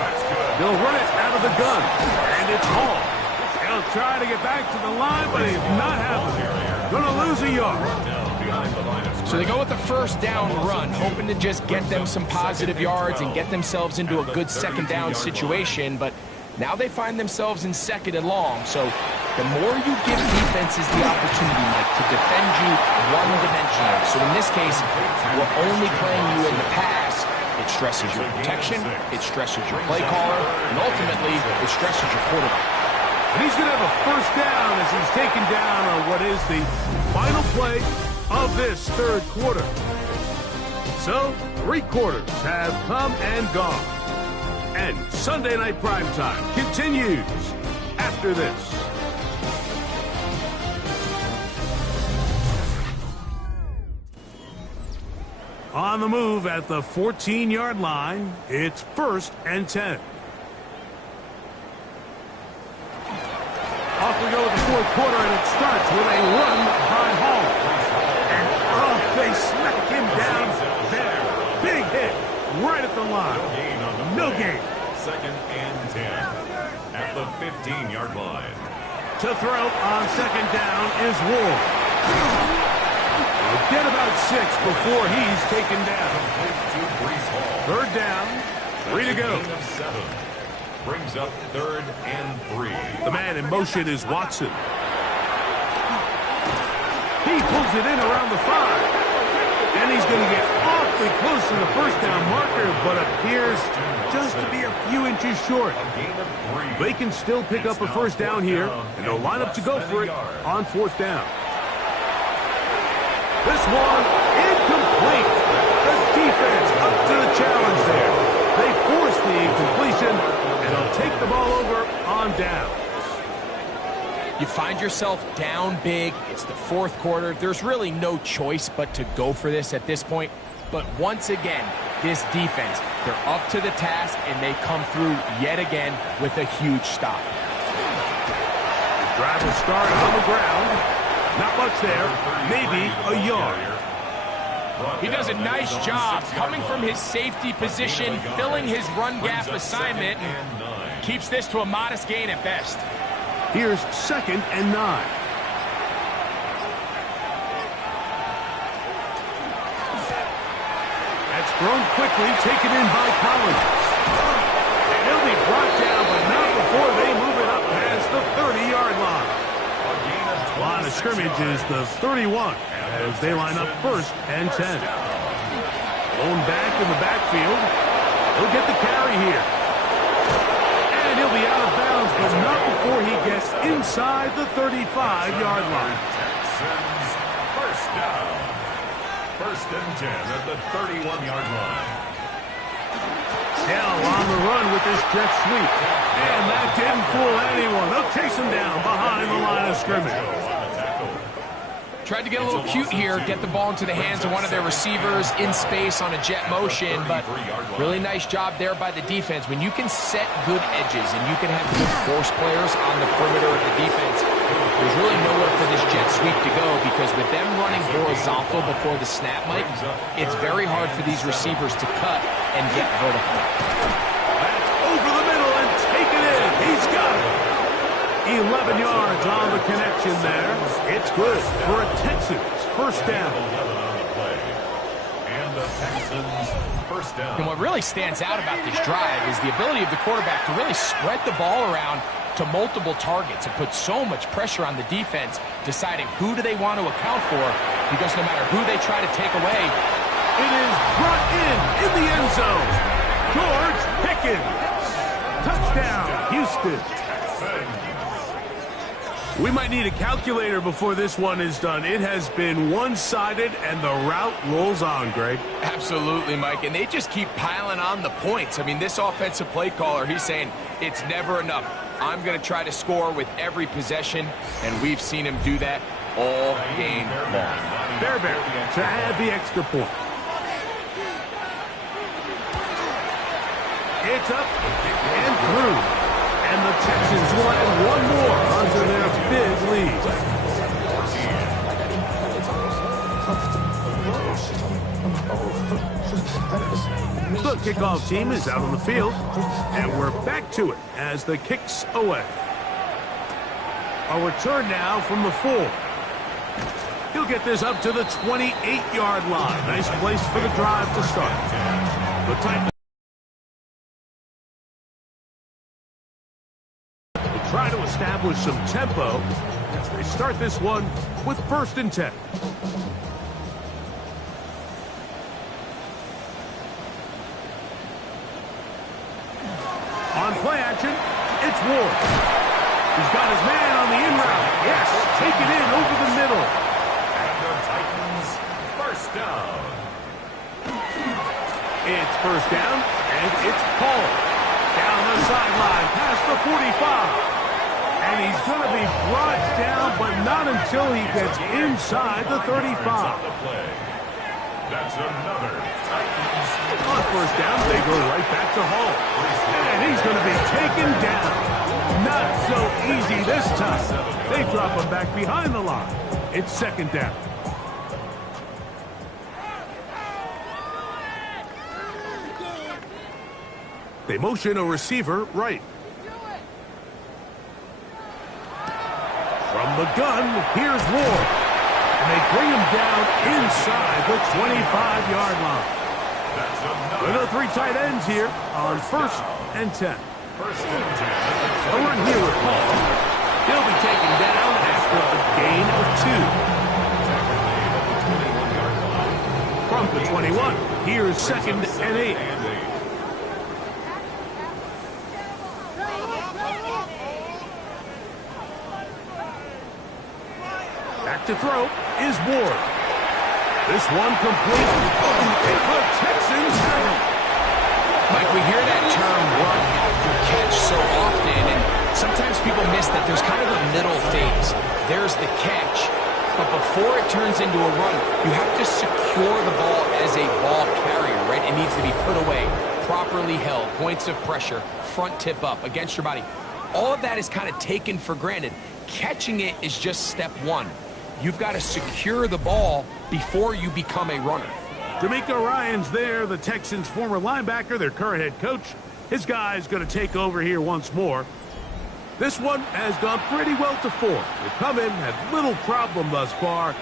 That's good. They'll run it out of the gun. And it's Hall. He'll try to get back to the line, but he's not having it. Going to lose a yard. So they go with the 1st down run, hoping to just get them some positive yards and get themselves into a good 2nd down situation, but now they find themselves in 2nd and long. So the more you give defenses the opportunity, Mike, to defend you one-dimensionally. So in this case, we're only playing you in the pass. It stresses your protection, it stresses your play caller, and ultimately, it stresses your quarterback. And he's going to have a 1st down as he's taken down on what is the final play of this 3rd quarter. So, 3 quarters have come and gone. And Sunday Night Primetime continues after this. On the move at the 14-yard line, it's 1st and 10. Off we go with the 4th quarter, and it starts with a run by Hall. And, they smack him down there. Big hit right at the line. No gain. 2nd and 10 at the 15-yard line. To throw on 2nd down is Ward. He'll get about 6 before he's taken down. 3rd down, 3 to go. Brings up 3rd and 3. The man in motion is Watson. He pulls it in around the 5. And he's going to get awfully close to the 1st down marker, but appears just to be a few inches short. They can still pick up a 1st down here, and they'll line up to go for it on 4th down. This one incomplete. The defense up to the challenge there. They force the incompletion, and they'll take the ball over on down. You find yourself down big. It's the 4th quarter. There's really no choice but to go for this at this point. But once again, this defense, they're up to the task, and they come through yet again with a huge stop. The drive will start on the ground. Not much there. Maybe a yard. He does a nice job coming from his safety position, filling his run gap assignment, and keeps this to a modest gain at best. Here's 2nd and 9. That's thrown quickly, taken in by Collins. And he'll be brought down, but not before they move it up past the 30-yard line. Line of scrimmage is the 31 as they line up 1st and 10. Lone back in the backfield. He'll get the carry here. And he'll be out of bounds, but not before he gets inside the 35-yard line. Texans 1st down. 1st and 10 at the 31-yard line. Dell on the run with this jet sweep. And that didn't fool anyone. They'll chase him down behind the line of scrimmage. Tried to get a little cute here, get the ball into the hands of one of their receivers in space on a jet motion, but really nice job there by the defense. When you can set good edges and you can have good force players on the perimeter of the defense, there's really nowhere for this jet sweep to go, because with them running horizontal before the snap, Mike, it's very hard for these receivers to cut and get vertical. That's over the middle and taken in. He's got it. 11 yards on the connection there. It's good for a Texans 1st down. And the Texans first down. And what really stands out about this drive is the ability of the quarterback to really spread the ball around to multiple targets and put so much pressure on the defense, deciding who do they want to account for, because no matter who they try to take away, it is brought in the end zone. George Pickens. Touchdown, Houston. We might need a calculator before this one is done. It has been one-sided, and the route rolls on, Greg. Absolutely, Mike, and they just keep piling on the points. I mean, this offensive play caller, he's saying it's never enough. I'm going to try to score with every possession, and we've seen him do that all game long. Bear to add the extra point. It's up and through. And the Texans will add one more onto their big lead. The kickoff team is out on the field, and we're back to it as the kick's away. A return now from the 4. He'll get this up to the 28-yard line. Nice place for the drive to start. The Titans try to establish some tempo as they start this one with 1st and 10. On play action, it's Ward. He's got his man on the in route. Yes, take it in over the middle. And the Titans first down. It's 1st down, and it's Paul. Down the sideline, past the 45. And he's going to be brought down, but not until he gets inside the 35. That's another Titans. On 1st down, they go right back to Hall. And he's going to be taken down. Not so easy this time. They drop him back behind the line. It's 2nd down. They motion a receiver right. From the gun, here's Ward. And they bring him down inside the 25-yard line. There are 3 tight ends here on 1st and 10. A run here with Paul. He'll be taken down after a gain of 2. From the 21, here's 2nd and 8. Back to throw is Ward. This one complete. The Texans have it. Mike, we hear that term run after catch so often, and sometimes people miss that there's kind of a middle phase. There's the catch, but before it turns into a run, you have to secure the ball as a ball carrier, right? It needs to be put away, properly held, points of pressure, front tip up against your body. All of that is kind of taken for granted. Catching it is just step 1. You've got to secure the ball before you become a runner. D'Amico Ryan's there, the Texans' former linebacker, their current head coach. His guy's going to take over here once more. This one has gone pretty well to 4. They've come in, had little problem thus far,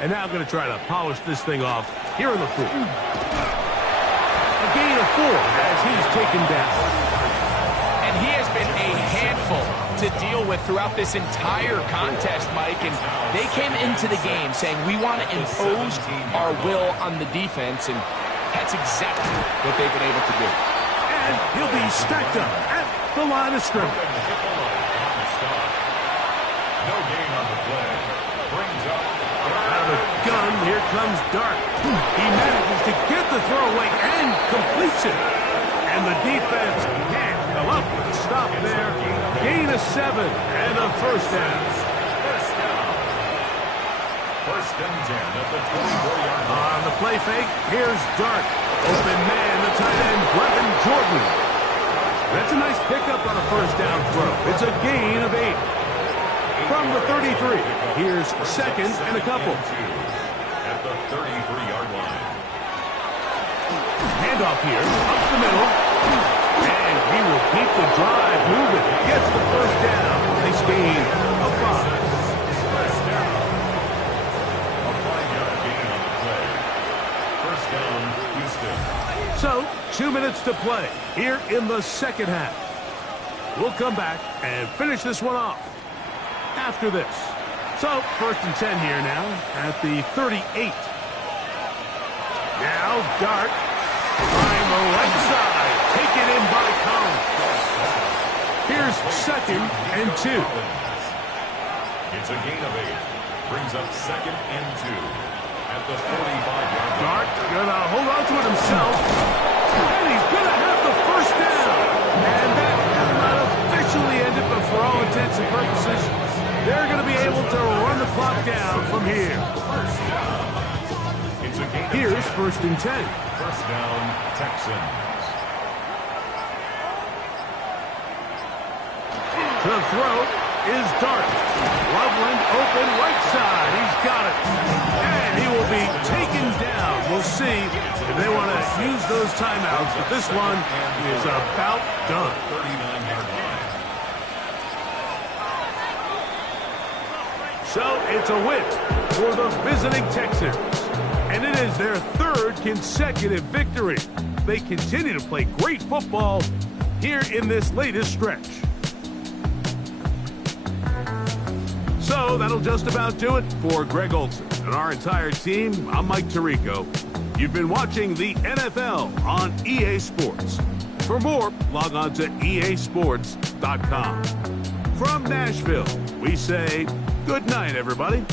and now going to try to polish this thing off here in the 4. A gain of 4 as he's taken down. And he has been a handful to deal with throughout this entire contest, Mike. And they came into the game saying, we want to impose our will on the defense, and that's exactly what they've been able to do. And he'll be stacked up at the line of scrimmage. No gain on the play. Brings up out of the gun, here comes Dart. He manages to get the throw away and completes it. And the defense can't come up with a stop there. Gain of 7 and a 1st down. First and 10 at the 24-yard line. On the play fake, here's Dart. Open man, the tight end, Brevin Jordan. That's a nice pickup on a 1st down throw. It's a gain of 8. From the 33, here's 2nd and a couple. At the 33-yard line. Handoff here, up the middle. And he will keep the drive moving. Gets the 1st down. Nice gain of 5. First down. A 5-yard gain on the play. First down. minutes to play here in the second half. We'll come back and finish this one off after this. So, 1st and 10 here now at the 38. Now, Dart trying the right side. Taken in by Collins. Here's 2nd and 2. It's a gain of 8. Brings up 2nd and 2 at the 45-yard line. Dart gonna hold on to it himself. And he's gonna have the 1st down. And that will not officially end it, but for all intents and purposes, they're gonna be able to run the clock down from here. It's a gain of Here's 10. 1st and 10. 1st down, Texans. The throw is Dart. Loveland open right side. He's got it. And he will be taken down. We'll see if they want to use those timeouts, but this one is about done. 39-yard line. So it's a win for the visiting Texans. And it is their 3rd consecutive victory. They continue to play great football here in this latest stretch. So that'll just about do it for Greg Olson and our entire team. I'm Mike Tirico. You've been watching the NFL on EA Sports. For more, log on to easports.com. From Nashville, we say good night, everybody.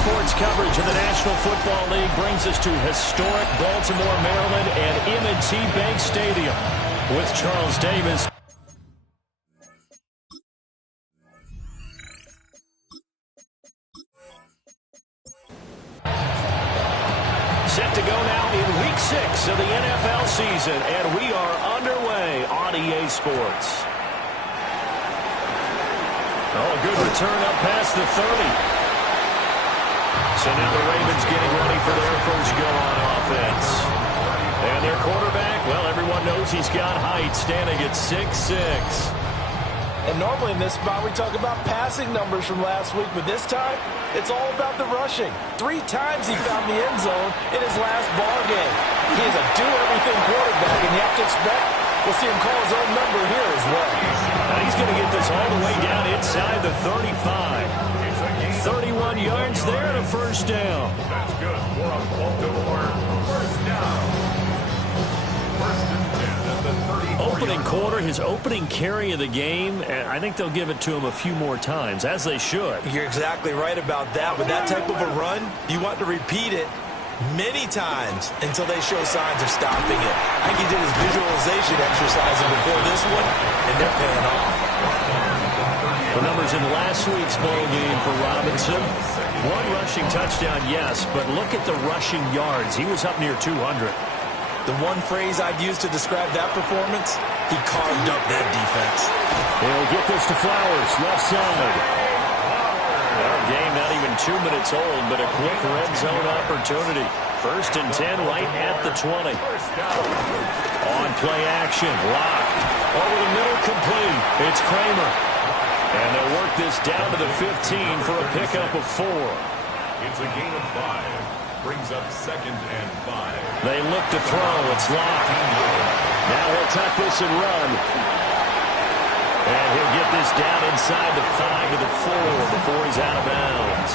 Sports coverage of the National Football League brings us to historic Baltimore, Maryland, and M&T Bank Stadium with Charles Davis. Set to go now in Week 6 of the NFL season, and we are underway on EA Sports. Oh, a good return up past the 30. So now the Ravens getting ready for their first go on offense. And their quarterback, well, everyone knows he's got height, standing at 6'6". And normally in this spot we talk about passing numbers from last week, but this time it's all about the rushing. 3 times he found the end zone in his last ball game. He is a do-everything quarterback, and you have to expect we'll see him call his own number here as well. Now he's going to get this all the way down inside the 35. 31 yards there and a first down. That's good for a Baltimore first down. First and 10 at the 34. Opening quarter, his opening carry of the game, and I think they'll give it to him a few more times, as they should. You're exactly right about that. With that type of a run, you want to repeat it many times until they show signs of stopping it. I think he did his visualization exercises before this one, and they're paying off. The numbers in last week's ball game for Robinson. 1 rushing touchdown, yes, but look at the rushing yards. He was up near 200. The one phrase I'd use to describe that performance, he carved up that defense. He'll get this to Flowers, left side. Our game not even 2 minutes old, but a quick red zone opportunity. First and 10 right at the 20. On play action, Lock. Over the middle, complete. It's Kramer. And they'll work this down to the 15 for a pickup of 4. It's a gain of 5. Brings up 2nd and 5. They look to throw. It's Lock. Now he'll tuck this and run. And he'll get this down inside the 5 to the 4 before he's out of bounds.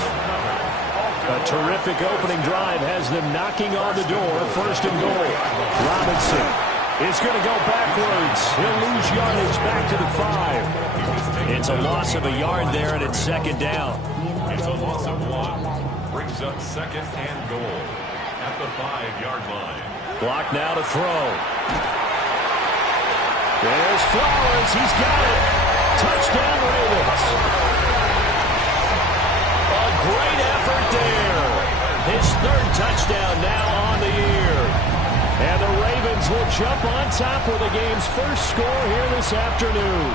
A terrific opening drive has them knocking on the door. First and goal. Robinson is going to go backwards. He'll lose yardage back to the 5. It's a loss of a yard there, and it's 2nd down. It's a loss of 1. Brings up 2nd and goal at the 5-yard line. Block now to throw. There's Flowers. He's got it. Touchdown, Ravens. A great effort there. His 3rd touchdown now on the year. And the Ravens will jump on top with the game's first score here this afternoon.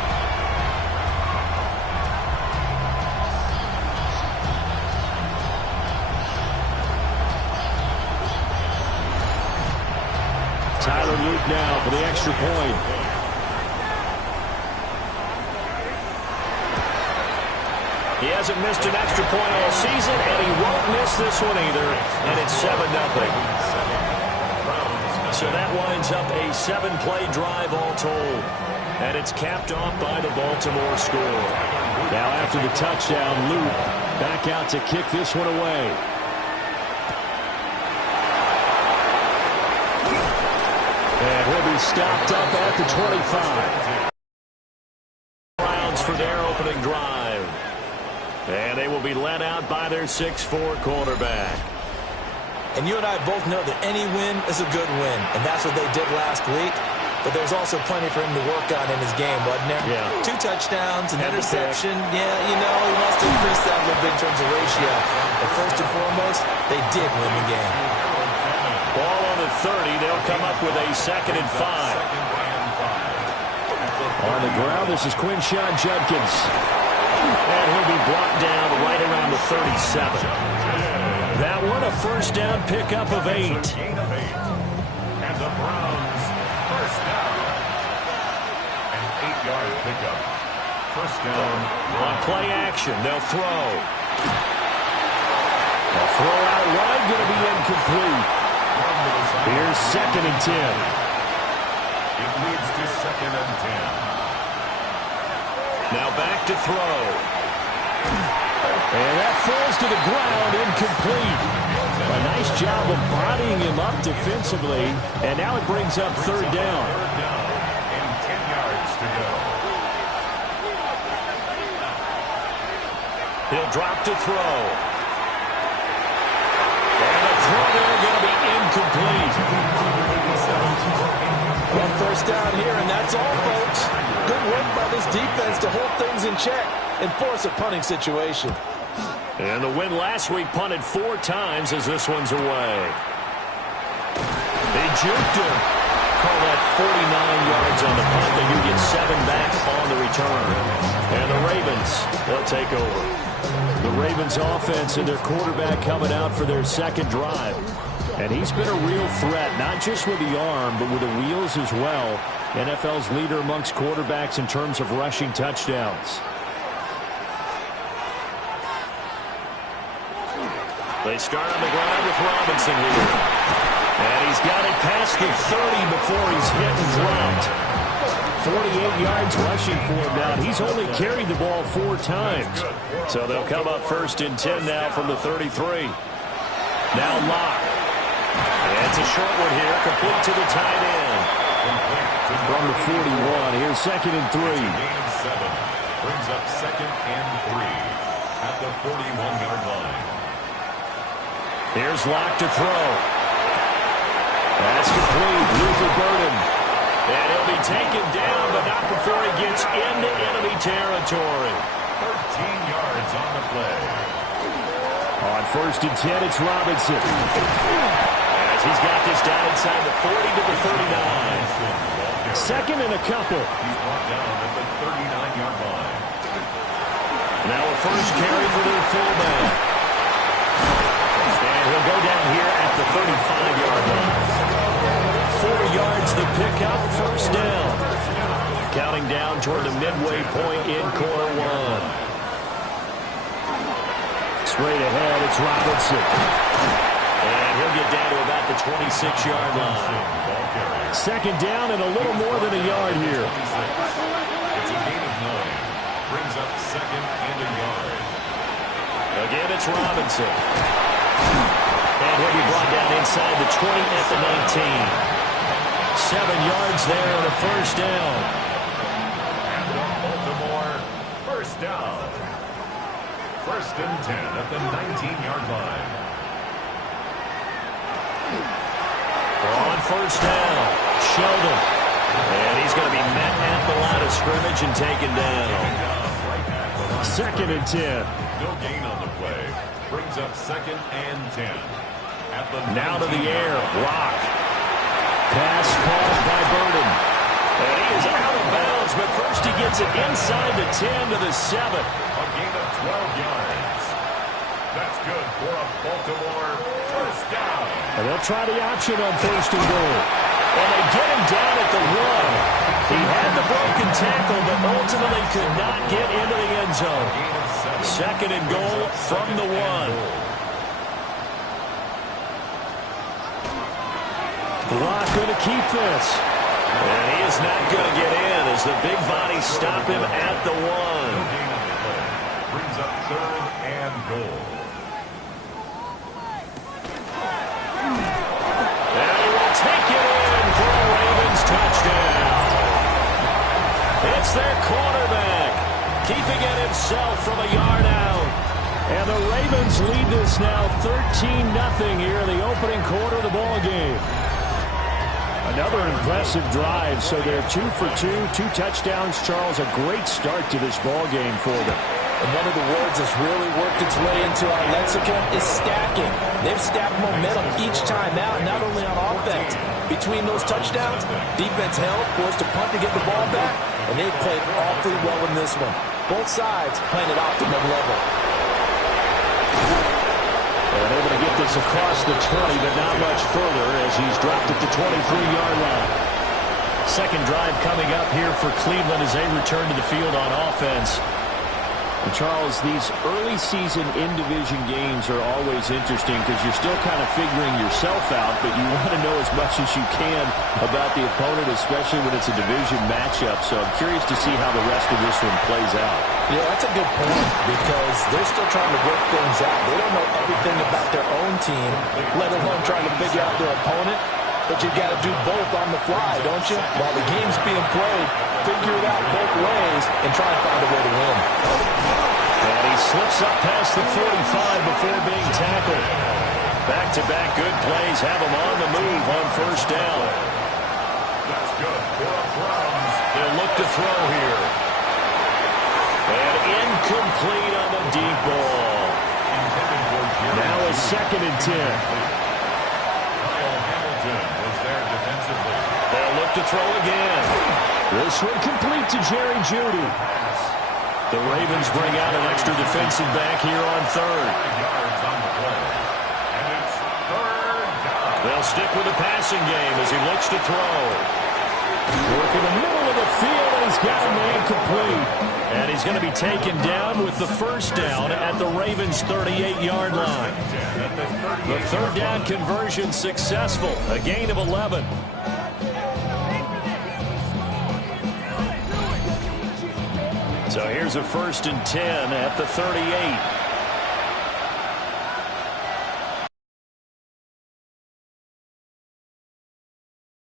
Tyler Luke now for the extra point. He hasn't missed an extra point all season, and he won't miss this one either. And it's 7-0. So that winds up a 7-play drive all told. And it's capped off by the Baltimore score. Now after the touchdown, Luke back out to kick this one away. And he'll be stopped up at the 25. Browns for their opening drive. And they will be led out by their 6'4" quarterback. And you and I both know that any win is a good win, and that's what they did last week. But there's also plenty for him to work on in his game, wasn't there? Yeah. 2 touchdowns, an interception. Yeah, you know, he wants to increase that a little bit in terms of ratio. But first and foremost, they did win the game. Ball on the 30. They'll come up with a 2nd and 5. On the ground, this is Quinshawn Judkins. And he'll be brought down right around the 37. That one, a first down pickup of 8. And the Browns first down. An 8-yard pickup. First down. On play action, they'll throw. A throw out wide, going to be incomplete. Here's 2nd and 10. It leads to 2nd and 10. Now back to throw. And that falls to the ground, incomplete. A nice job of bodying him up defensively. And now it brings up 3rd down. And 10 yards to go. He'll drop to throw. throw there going to be incomplete. One first down here, and that's all, folks. Good work by this defense to hold things in check and force a punting situation. And the win last week punted 4 times as this one's away. They juked him. Call that 49 yards on the punt. They do get 7 back on the return. And the Ravens, they'll take over. The Ravens offense and their quarterback coming out for their second drive. And he's been a real threat, not just with the arm, but with the wheels as well. NFL's leader amongst quarterbacks in terms of rushing touchdowns. They start on the ground with Robinson here. And he's got it past the 30 before he's hit and dropped. 48 yards rushing for him now. He's only carried the ball 4 times. So they'll come up first and 10 now from the 33. Now Locke. And it's a short one here, complete to the tight end. From the 41, here's second and 3. Brings up second and 3 at the 41-yard line. Here's Locke to throw. That's complete. Luther Burden. And he'll be taken down, but not before he gets into enemy territory. 13 yards on the play. On first and 10, it's Robinson. As he's got this down inside the 40 to the 39. Second and a couple. He's brought down at the 39-yard line. Now a first carry for their fullback. And he'll go down here at the 35-yard line. 4 yards the pickup, first down. Counting down toward the midway point in quarter 1. Straight ahead, it's Robinson. And he'll get down to about the 26-yard line. Second down and a little more than a yard here. It's a gain of 9. Brings up second and a yard. Again, it's Robinson. And he'll be brought down inside the 20 at the 19. 7 yards there and a first down. And Baltimore, first down. First and 10 at the 19-yard line. On first down, Sheldon. And he's going to be met at the line of scrimmage and taken down. Second and 10. No gain on the play. Brings up second and 10. At the now to the air, Locke. Pass caught by Burden. And he is out of bounds, but first he gets it inside the 10 to the 7. A gain of 12 yards. That's good for a Baltimore first down. And they'll try the option on first and goal. And they get him down at the 1. He had the broken tackle, but ultimately could not get into the end zone. Second and goal from the 1. Locke going to keep this. And he is not going to get in as the big bodies stop him at the 1. Brings up third and goal. And he will take it in for a Ravens touchdown. It's their quarterback, keeping it himself from a yard out. And the Ravens lead this now 13-0 here in the opening quarter of the ball game. Another impressive drive, so they're 2 for 2, 2 touchdowns. Charles, a great start to this ball game for them. And one of the words that's really worked its way into our lexicon is stacking. They've stacked momentum each time out, not only on offense. Between those touchdowns, defense held, forced to punt to get the ball back, and they played awfully well in this one. Both sides playing at optimum level. And able to get this across the 20, but not much further as he's dropped at the 23-yard line. Second drive coming up here for Cleveland as they return to the field on offense. And Charles, these early season in-division games are always interesting because you're still kind of figuring yourself out, but you want to know as much as you can about the opponent, especially when it's a division matchup. So I'm curious to see how the rest of this one plays out. Yeah, that's a good point because they're still trying to work things out. They don't know everything about their own team, let alone trying to figure out their opponent. But you got to do both on the fly, don't you? While the game's being played, figure it out both ways and try and find a way to win. And he slips up past the 45 before being tackled. Back-to-back good plays have him on the move on first down. That's good for a Browns. They'll look to throw here. And incomplete on the deep ball. Now a 2nd and 10. Kyle Hamilton was there defensively. They'll look to throw again. This one complete to Jerry Jeudy. The Ravens bring out an extra defensive back here on 3rd. 5 yards on the play. And it's 3rd down. They'll stick with the passing game as he looks to throw. Work in the middle of the field, and he's got a man complete. And he's going to be taken down with the first down at the Ravens' 38-yard line. The 3rd down conversion successful, a gain of 11. So here's a 1st and 10 at the 38.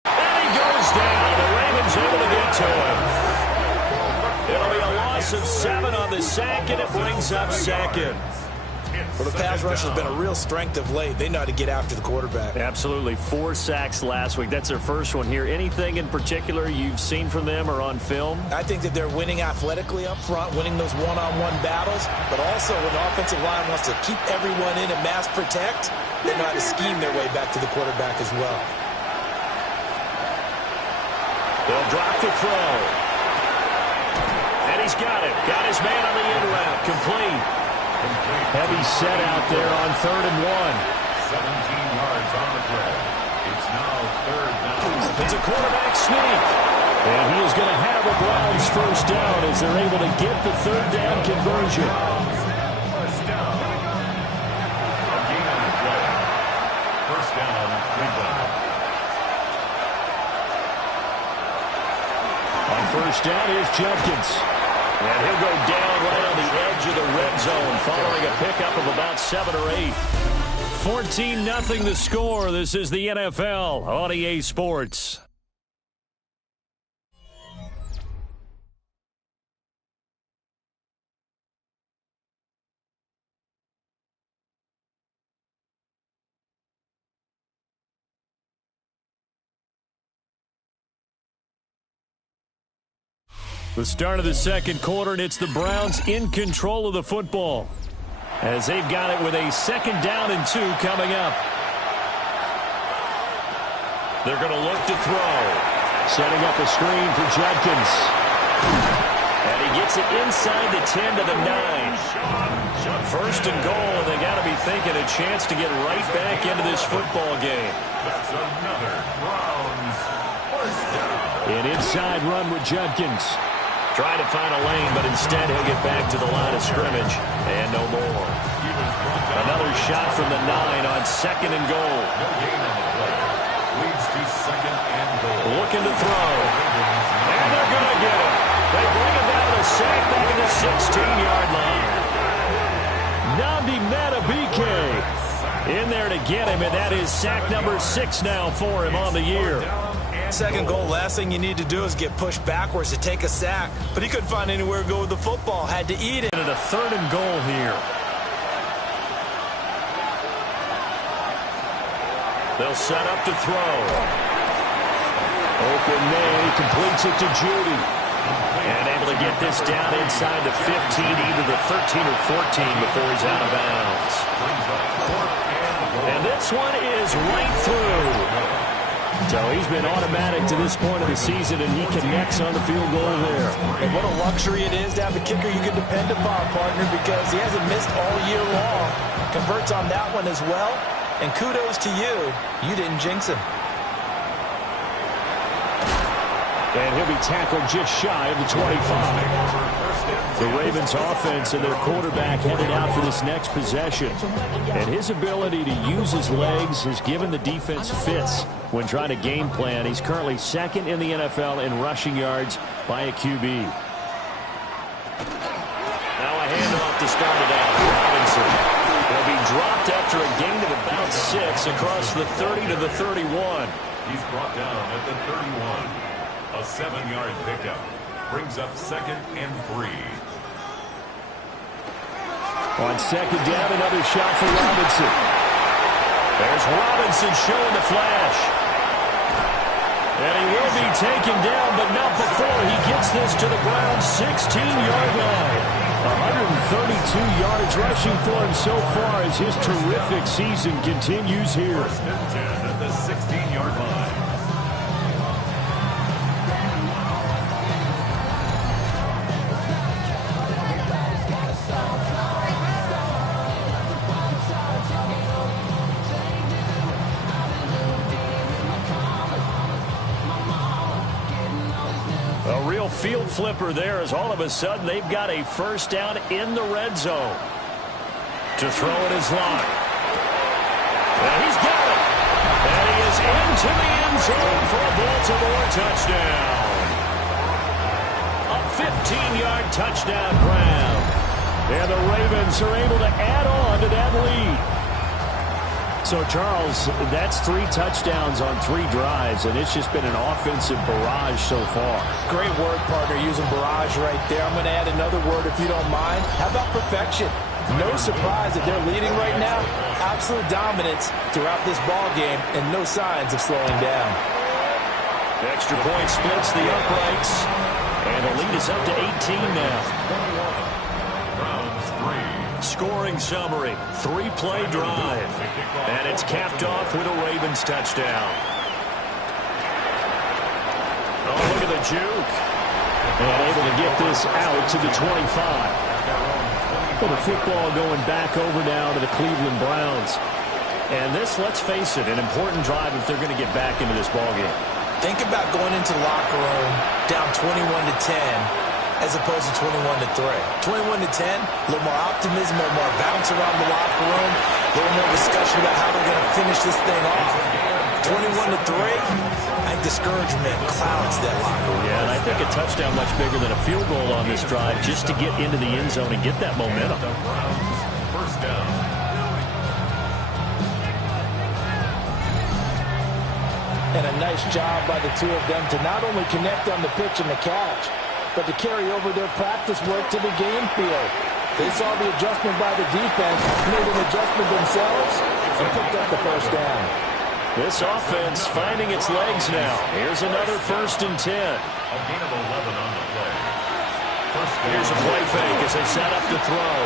And he goes down. The Ravens able to get to him. It'll be a loss of 7 on the sack, and it brings up 2nd. Well, the pass rush has been a real strength of late. They know how to get after the quarterback. Absolutely. 4 sacks last week. That's their first one here. Anything in particular you've seen from them or on film? I think that they're winning athletically up front, winning those one-on-one battles, but also when the offensive line wants to keep everyone in and mass protect, they know how to scheme their way back to the quarterback as well. They'll drop the throw. And he's got it. Got his man on the in route. Complete. Heavy set out there on 3rd and 1. 17 yards on the play. It's now 3rd down. It's a quarterback sneak. And he is going to have a Browns first down as they're able to get the 3rd down conversion. First down. A gain on the play. First down, Cleveland. On first down, here's Judkins. And he'll go down right on the edge of the red zone following a pickup of about 7 or 8. 14-0 the score. This is the NFL on EA Sports. The start of the 2nd quarter, and it's the Browns in control of the football as they've got it with a 2nd down and 2 coming up. They're going to look to throw. Setting up a screen for Judkins. And he gets it inside the 10 to the 9. First and goal, and they got to be thinking a chance to get right back into this football game. That's another Browns first down. An inside run with Judkins. Trying to find a lane, but instead he'll get back to the line of scrimmage. And no more. Another shot from the 9 on 2nd and goal. No gain on the play. Leads to 2nd and goal. Looking to throw. And they're going to get him. They bring him down to sack back at the 16-yard line. Nnamdi Madubuike in there to get him, and that is sack number 6 now for him on the year. 2nd goal, last thing you need to do is get pushed backwards to take a sack. But he couldn't find anywhere to go with the football. Had to eat it. And a 3rd and goal here. They'll set up to throw. Open man, he completes it to Jeudy. And able to get this down inside the 15, either the 13 or 14 before he's out of bounds. And this one is right through. So he's been automatic to this point of the season, and he connects on the field goal there. And what a luxury it is to have a kicker you can depend upon, partner, because he hasn't missed all year long. Converts on that one as well. And kudos to you. You didn't jinx him. And he'll be tackled just shy of the 25. The Ravens offense and their quarterback headed out for this next possession. And his ability to use his legs has given the defense fits when trying to game plan. He's currently 2nd in the NFL in rushing yards by a QB. Now a handoff to start it out. Robinson will be dropped after a gain of about 6 across the 30 to the 31. He's brought down at the 31. A 7-yard pickup. Brings up 2nd and 3. On 2nd down, another shot for Robinson. There's Robinson showing the flash. And he will be taken down, but not before he gets this to the Browns' 16-yard line. 132 yards rushing for him so far as his terrific season continues here. First and 10 at the 16-yard line. A real field flipper there as all of a sudden they've got a first down in the red zone. To throw it is Locke. And he's got it. And he is into the end zone for a Baltimore touchdown. A 15-yard touchdown grab. And the Ravens are able to add on to that lead. So, Charles, that's 3 touchdowns on 3 drives, and it's just been an offensive barrage so far. Great word, partner, using barrage right there. I'm going to add another word if you don't mind. How about perfection? No surprise that they're leading right now. Absolute dominance throughout this ball game and no signs of slowing down. Extra point splits the uprights, and the lead is up to 18 now. Scoring summary, 3-play drive, and it's capped off with a Ravens touchdown. Oh, look at the juke. And able to get this out to the 25. Well, the football going back over now to the Cleveland Browns. And this, let's face it, an important drive if they're going to get back into this ballgame. Think about going into the locker room down 21-10 as opposed to 21-3. 21-10, a little more optimism, a little more bounce around the locker room, a little more discussion about how they're going to finish this thing off. 21-3, I think discouragement clouds that locker room. Yeah, and I think a touchdown much bigger than a field goal on this drive just to get into the end zone and get that momentum. First down. And a nice job by the two of them to not only connect on the pitch and the catch, but to carry over their practice work to the game field. They saw the adjustment by the defense, made an adjustment themselves, and picked up the first down. This offense finding its legs now. Here's another 1st and 10. A gain of 11 on the play. Here's a play fake as they set up to throw.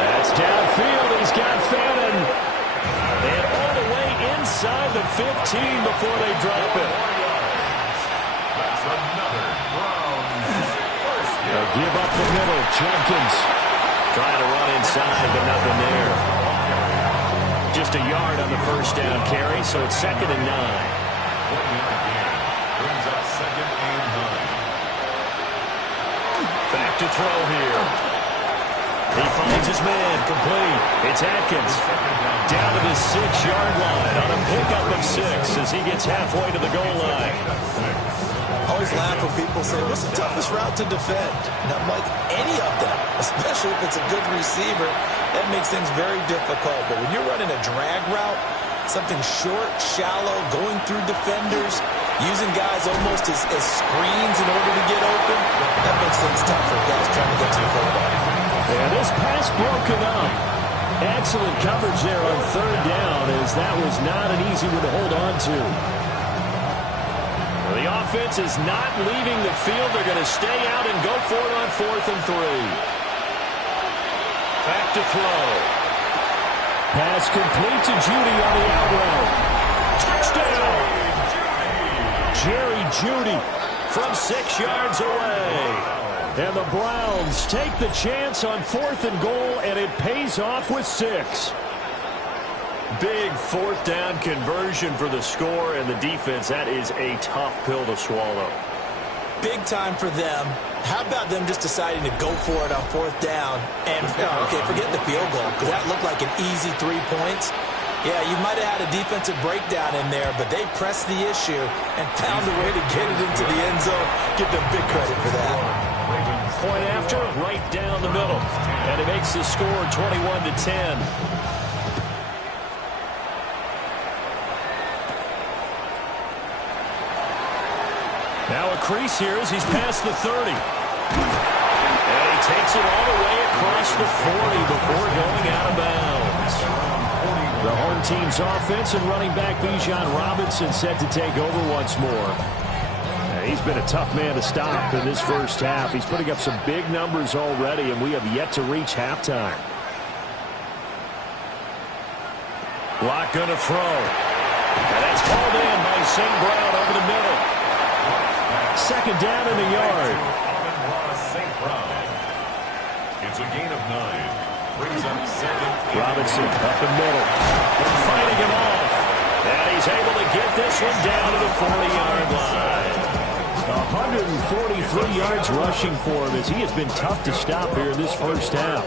That's downfield. He's got Fannin. And all the way inside the 15 before they drop it. That's another Browns first down. They'll give up the middle. Jenkins trying to run inside, but nothing there. Just a yard on the first down carry, so it's 2nd and 9. 1-yard gain. Brings up 2nd and 9. Back to throw here. He finds his man, complete. It's Atkins down to the 6-yard line on a pickup of 6 as he gets halfway to the goal line. Always laugh when people say, what's the toughest route to defend? And I'm like, any of them, especially if it's a good receiver, that makes things very difficult. But when you're running a drag route, something short, shallow, going through defenders, using guys almost as screens in order to get open, that makes things tough for guys trying to get to the football. And this pass broken up. Excellent coverage there on 3rd down, as that was not an easy one to hold on to. The offense is not leaving the field. They're going to stay out and go for it on 4th and 3. Back to throw. Pass complete to Judy on the out route. Touchdown! Jerry Judy from 6 yards away. And the Browns take the chance on 4th and goal, and it pays off with 6. Big 4th down conversion for the score, and the defense, that is a tough pill to swallow. Big time for them. How about them just deciding to go for it on 4th down? And, okay, forget the field goal, because that looked like an easy 3 points. Yeah, you might have had a defensive breakdown in there, but they pressed the issue and found a way to get it into the end zone. Give them big credit for that. Point after, right down the middle. And it makes the score 21-10. Now a crease here as he's past the 30. And he takes it all the way across the 40 before going out of bounds. The home team's offense and running back Bijan Robinson set to take over once more. He's been a tough man to stop in this first half. He's putting up some big numbers already, and we have yet to reach halftime. Block going to throw. And that's called in by St. Brown over the middle. Second down in the yard. St. Brown. It's a gain of 9. Brings up second. Robinson up the middle. They're fighting him off. And he's able to get this one down to the 40-yard line. 143 yards rushing for him as he has been tough to stop here in this first half.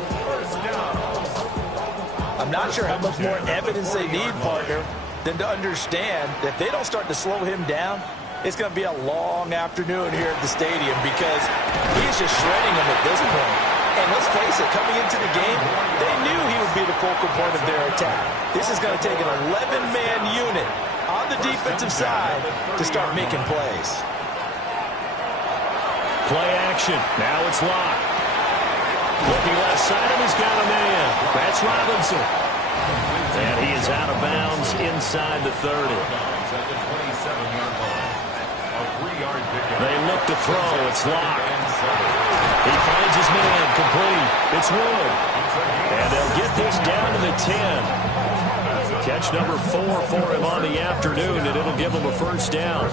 I'm not sure how much more evidence they need, partner, than to understand that if they don't start to slow him down, it's going to be a long afternoon here at the stadium because he's just shredding them at this point. And let's face it, coming into the game, they knew he would be the focal point of their attack. This is going to take an 11-man unit on the defensive side to start making plays. Play action. Now it's locked. Looking left side, and he's got a man. That's Robinson. And he is out of bounds inside the 30. They look to throw. It's locked. He finds his man. Complete. It's Wood. And they'll get this down to the 10. Catch number 4 for him on the afternoon, and it'll give him a first down.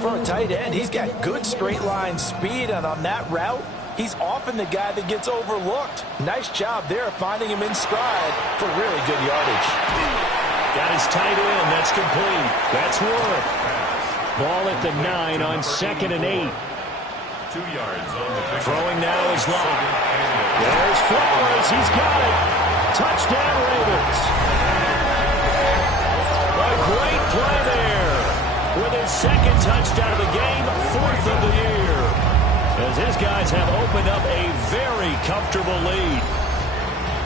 For a tight end, he's got good straight line speed, and on that route, he's often the guy that gets overlooked. Nice job there finding him in stride for really good yardage. Got his tight end. That's complete. That's Wood. Ball at the 9 on 2nd and 8. 2 yards on the throwing now is locked. There's Flowers. He's got it. Touchdown, Ravens. A great play there. With his second touchdown of the game, 4th of the year. As his guys have opened up a very comfortable lead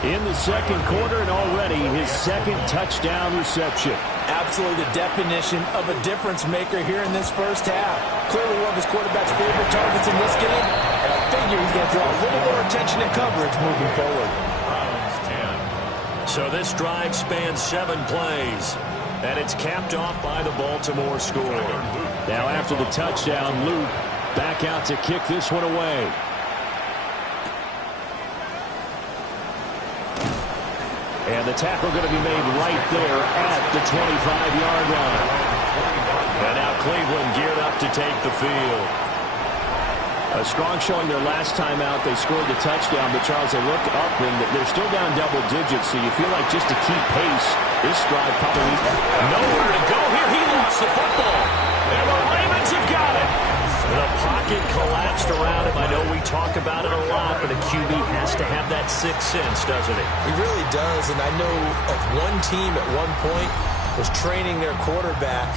in the second quarter, and already his second touchdown reception. Absolutely the definition of a difference maker here in this first half. Clearly one of his quarterback's favorite targets in this game, and I figure he's going to draw a little more attention and coverage moving forward. So this drive spans 7 plays, and it's capped off by the Baltimore score. Now after the touchdown, Luke back out to kick this one away. And the tackle going to be made right there at the 25-yard line. And now Cleveland geared up to take the field. A strong showing their last time out. They scored the touchdown, but Charles, they look up and they're still down double digits, so you feel like just to keep pace, this drive probably nowhere to go here. He lost the football, and the Ravens have got it. The pocket collapsed around him. I know we talk about it a lot, but a QB has to have that sixth sense, doesn't he? He really does, and I know of one team at one point was training their quarterback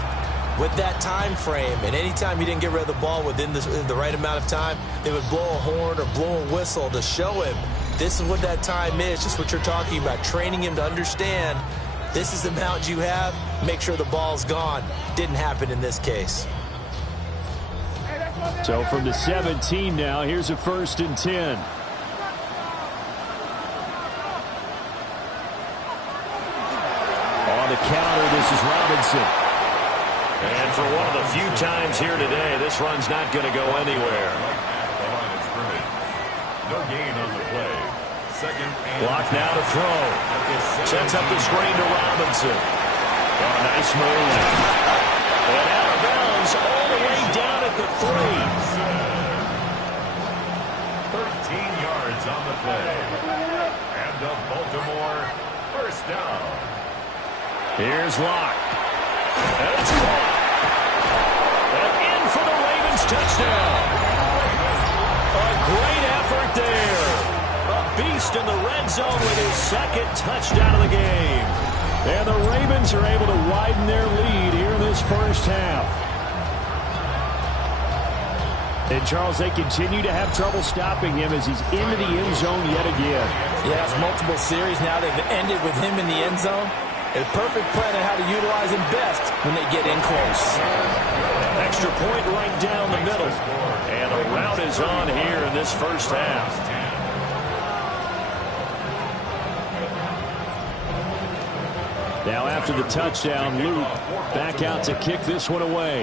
with that time frame, and anytime he didn't get rid of the ball within the right amount of time, they would blow a horn or blow a whistle to show him this is what that time is, just what you're talking about, training him to understand this is the amount you have, make sure the ball's gone. Didn't happen in this case. So from the 17 now, here's a 1st and 10. On the counter, this is Robinson. And for one of the few times here today, this run's not going to go anywhere. No gain on the play. Second and block now to throw. Sets up the screen to Robinson. Oh, nice move. And out of bounds all the way down at the 3. 13 yards on the play. And the Baltimore first down. Here's Locke. And it's caught. And in for the Ravens touchdown. A great effort there. A beast in the red zone with his second touchdown of the game. And the Ravens are able to widen their lead here in this first half. And, Charles, they continue to have trouble stopping him as he's into the end zone yet again. Yes, multiple series now. They've ended with him in the end zone. A perfect plan on how to utilize him best when they get in close. extra point right down the middle. And the rout is on here in this first half. Now after the touchdown, Luke back out to kick this one away.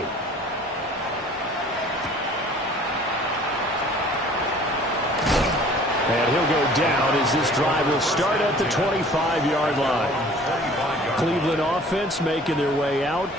And he'll go down as this drive will start at the 25-yard line. Cleveland offense making their way out.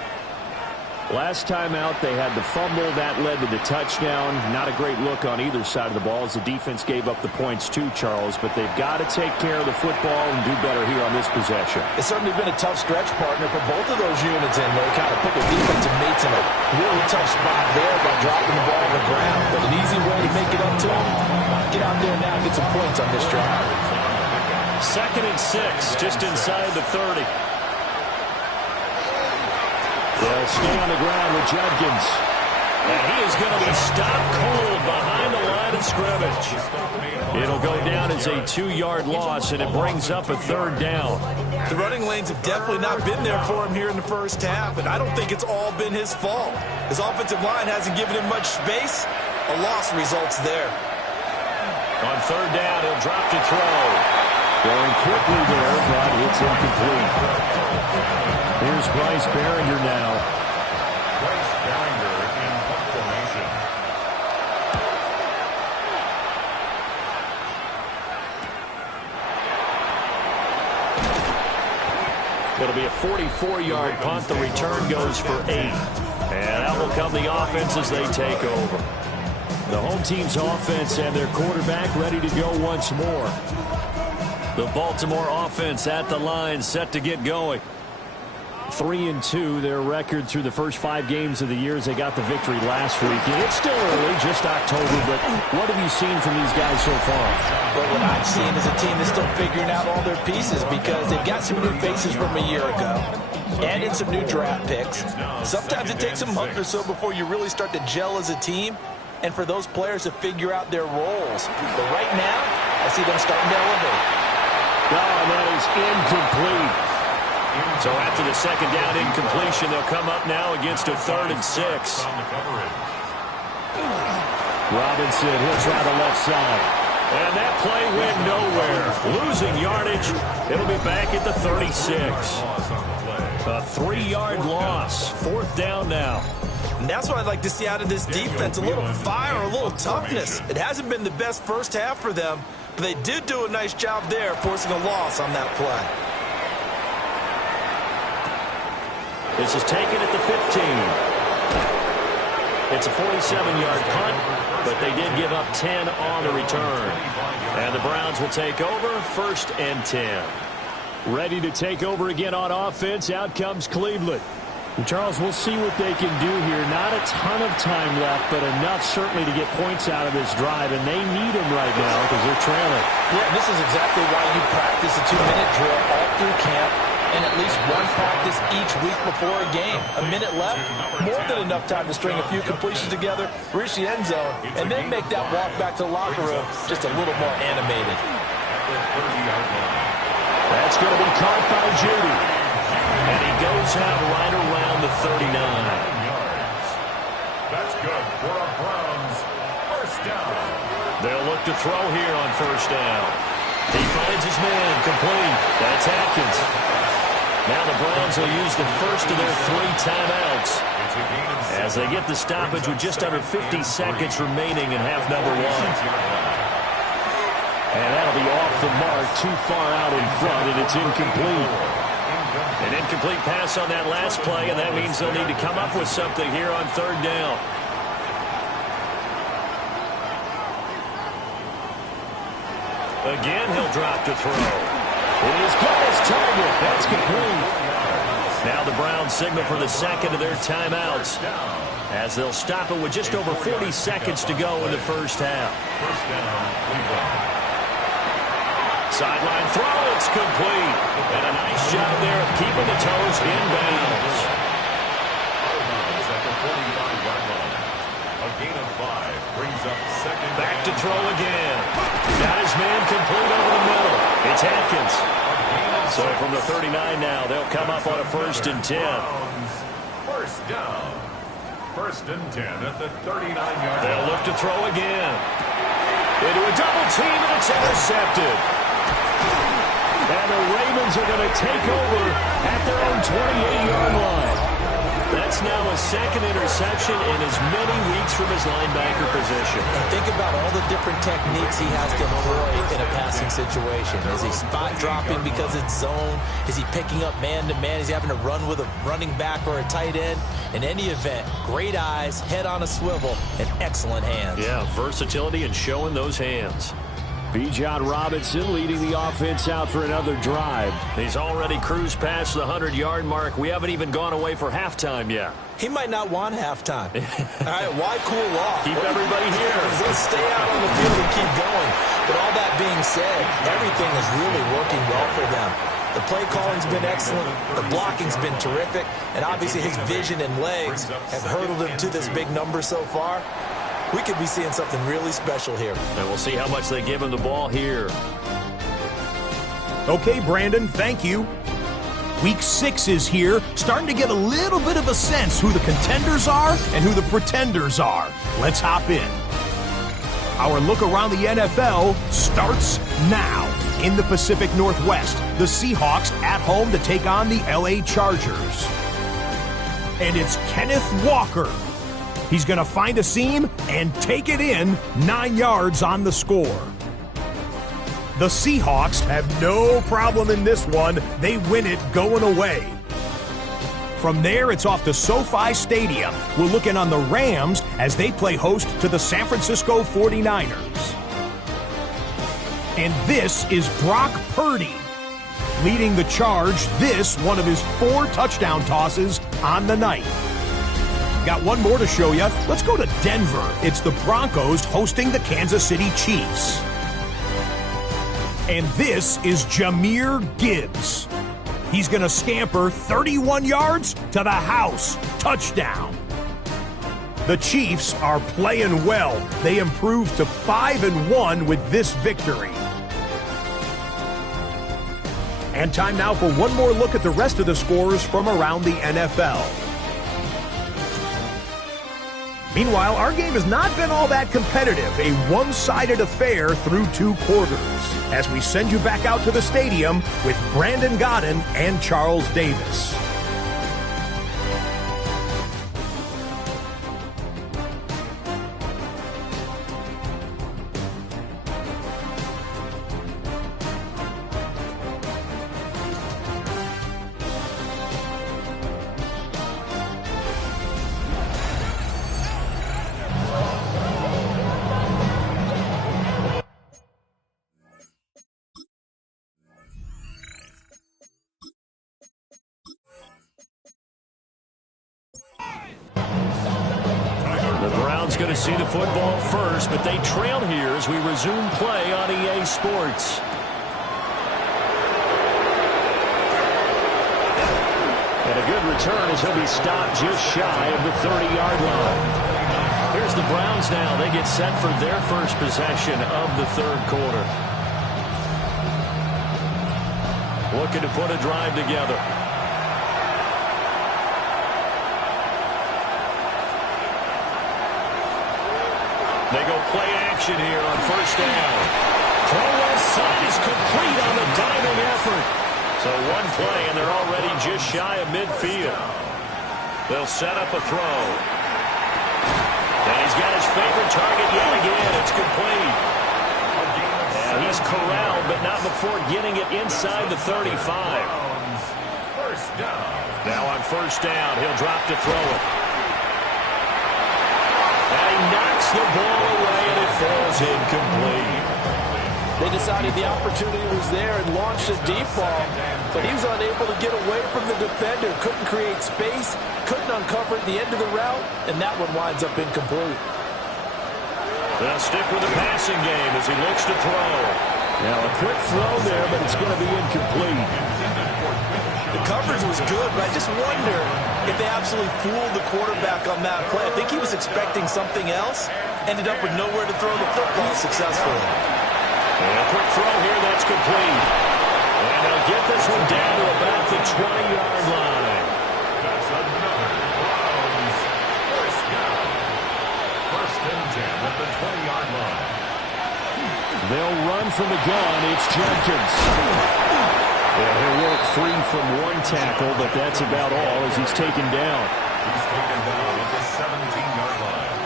Last time out, they had the fumble. That led to the touchdown. Not a great look on either side of the ball as the defense gave up the points too, Charles. But they've got to take care of the football and do better here on this possession. It's certainly been a tough stretch, partner, for both of those units, and they kind of put their defensive mates in a really tough spot there by dropping the ball on the ground. But an easy way to make it up to them, get out there now and get some points on this drive. 2nd and 6, just inside the 30. They'll stay on the ground with Judkins. And he is going to be stopped cold behind the line of scrimmage. It'll go down as a 2-yard loss, and it brings up a 3rd down. The running lanes have definitely not been there for him here in the first half, and I don't think it's all been his fault. His offensive line hasn't given him much space. A loss results there. On 3rd down, he'll drop to throw. Going quickly there, but it's incomplete. Here's Bryce Behringer now. Bryce Behringer in formation. It'll be a 44-yard punt. The return goes for 8. And out will come the offense as they take over. The home team's offense and their quarterback ready to go once more. The Baltimore offense at the line, set to get going. 3-2, their record through the first 5 games of the year as they got the victory last week. And it's still early, just October, but what have you seen from these guys so far? Well, what I've seen is a team that's still figuring out all their pieces because they've got some new faces from a year ago. Add in some new draft picks. Sometimes it takes a month or so before you really start to gel as a team and for those players to figure out their roles. But right now, I see them starting to elevate. Oh, and that is incomplete. So after the 2nd down incompletion, they'll come up now against a 3rd and 6. Robinson, he'll try the left side. And that play went nowhere. Losing yardage. It'll be back at the 36. A 3-yard loss. 4th down now. And that's what I'd like to see out of this defense, a little fire, a little toughness. It hasn't been the best first half for them, but they did do a nice job there forcing a loss on that play. This is taken at the 15. It's a 47-yard punt, but they did give up 10 on the return. And the Browns will take over, 1st and 10. Ready to take over again on offense. Out comes Cleveland. And Charles, we'll see what they can do here. Not a ton of time left, but enough certainly to get points out of this drive, and they need them right now because they're trailing. Yeah, this is exactly why you practice a 2-minute drill all through camp and at least one practice each week before a game. A minute left, more than enough time to string a few completions together, reach the end zone, and then make that walk back to the locker room just a little more animated. That's going to be caught by Judy. And he goes out right around the 39. That's good for a Browns 1st down. They'll look to throw here on 1st down. He finds his man, complete. That's Atkins. Now the Browns will use the first of their 3 timeouts as they get the stoppage with just under 50 seconds remaining in half number 1. And that'll be off the mark, too far out in front, and it's incomplete. An incomplete pass on that last play, and that means they'll need to come up with something here on 3rd down. Again, he'll drop to throw. It is got his target. That's complete. Now the Browns signal for the 2nd of their timeouts as they'll stop it with just over 40 seconds to go in the first half. 1st down, Cleveland. Sideline throw, it's complete. And a nice job there of keeping the toes in bounds. At the 45-yard line. A gain of 5 brings up 2nd. Back to throw again. Got his man complete over the middle. It's Atkins. So from the 39 now, they'll come up on a 1st and 10. 1st down. First and 10 at the 39-yard line. They'll look to throw again. Into a double team, and it's intercepted. And the Ravens are going to take over at their own 28-yard line. That's now a second interception in as many weeks from his linebacker position. And think about all the different techniques he has to employ in a passing situation. Is he spot dropping because it's zone? Is he picking up man-to-man? Is he having to run with a running back or a tight end? In any event, great eyes, head on a swivel, and excellent hands. Yeah, versatility and showing those hands. Bijan Robinson leading the offense out for another drive. He's already cruised past the 100-yard mark. We haven't even gone away for halftime yet. He might not want halftime. All right, why cool off? Keep everybody here. Let's stay out on the field and keep going. But all that being said, everything is really working well for them. The play calling's been excellent. The blocking's been terrific. And obviously his vision and legs have hurdled him to this big number so far. We could be seeing something really special here. And we'll see how much they give him the ball here. Okay, Brandon, thank you. Week 6 is here, starting to get a little bit of a sense who the contenders are and who the pretenders are. Let's hop in. Our look around the NFL starts now. In the Pacific Northwest, the Seahawks at home to take on the LA Chargers. And it's Kenneth Walker. He's going to find a seam and take it in, 9 yards on the score. The Seahawks have no problem in this one. They win it going away. From there, it's off to SoFi Stadium. We're looking on the Rams as they play host to the San Francisco 49ers. And this is Brock Purdy leading the charge. This, one of his 4 touchdown tosses on the night. Got one more to show you. Let's go to Denver. It's the Broncos hosting the Kansas City Chiefs. And this is Jahmyr Gibbs. He's going to scamper 31 yards to the house. Touchdown. The Chiefs are playing well. They improved to 5-1 with this victory. And time now for one more look at the rest of the scores from around the NFL. Meanwhile, our game has not been all that competitive, a one-sided affair through 2 quarters, as we send you back out to the stadium with Brandon Godden and Charles Davis. Going to see the football first, but they trail here as we resume play on EA Sports. And a good return as he'll be stopped just shy of the 30-yard line. Here's the Browns now. They get set for their first possession of the 3rd quarter. Looking to put a drive together. They go play action here on first down. Throw left side is complete on the diving effort. So one play, and they're already just shy of midfield. They'll set up a throw. And he's got his favorite target yet again. It's complete. And he's corralled, but not before getting it inside the 35. First down. Now on first down, he'll drop to throw it. Knocks the ball away, and it falls incomplete. They decided the opportunity was there and launched a deep ball, but he was unable to get away from the defender, couldn't create space, couldn't uncover at the end of the route, and that one winds up incomplete. They'll stick with the passing game as he looks to throw. Now a quick throw there, but it's going to be incomplete. The coverage was good, but I just wonder if they absolutely fooled the quarterback on that play. I think he was expecting something else, ended up with nowhere to throw the football successfully. And a quick throw here, that's complete. And they'll get this one down to about the 20-yard line. That's another Browns first They'll run from the gun. It's Jenkins. Yeah, he'll work free from one tackle, but that's about all as he's taken down. He's taken down at the 17-yard line.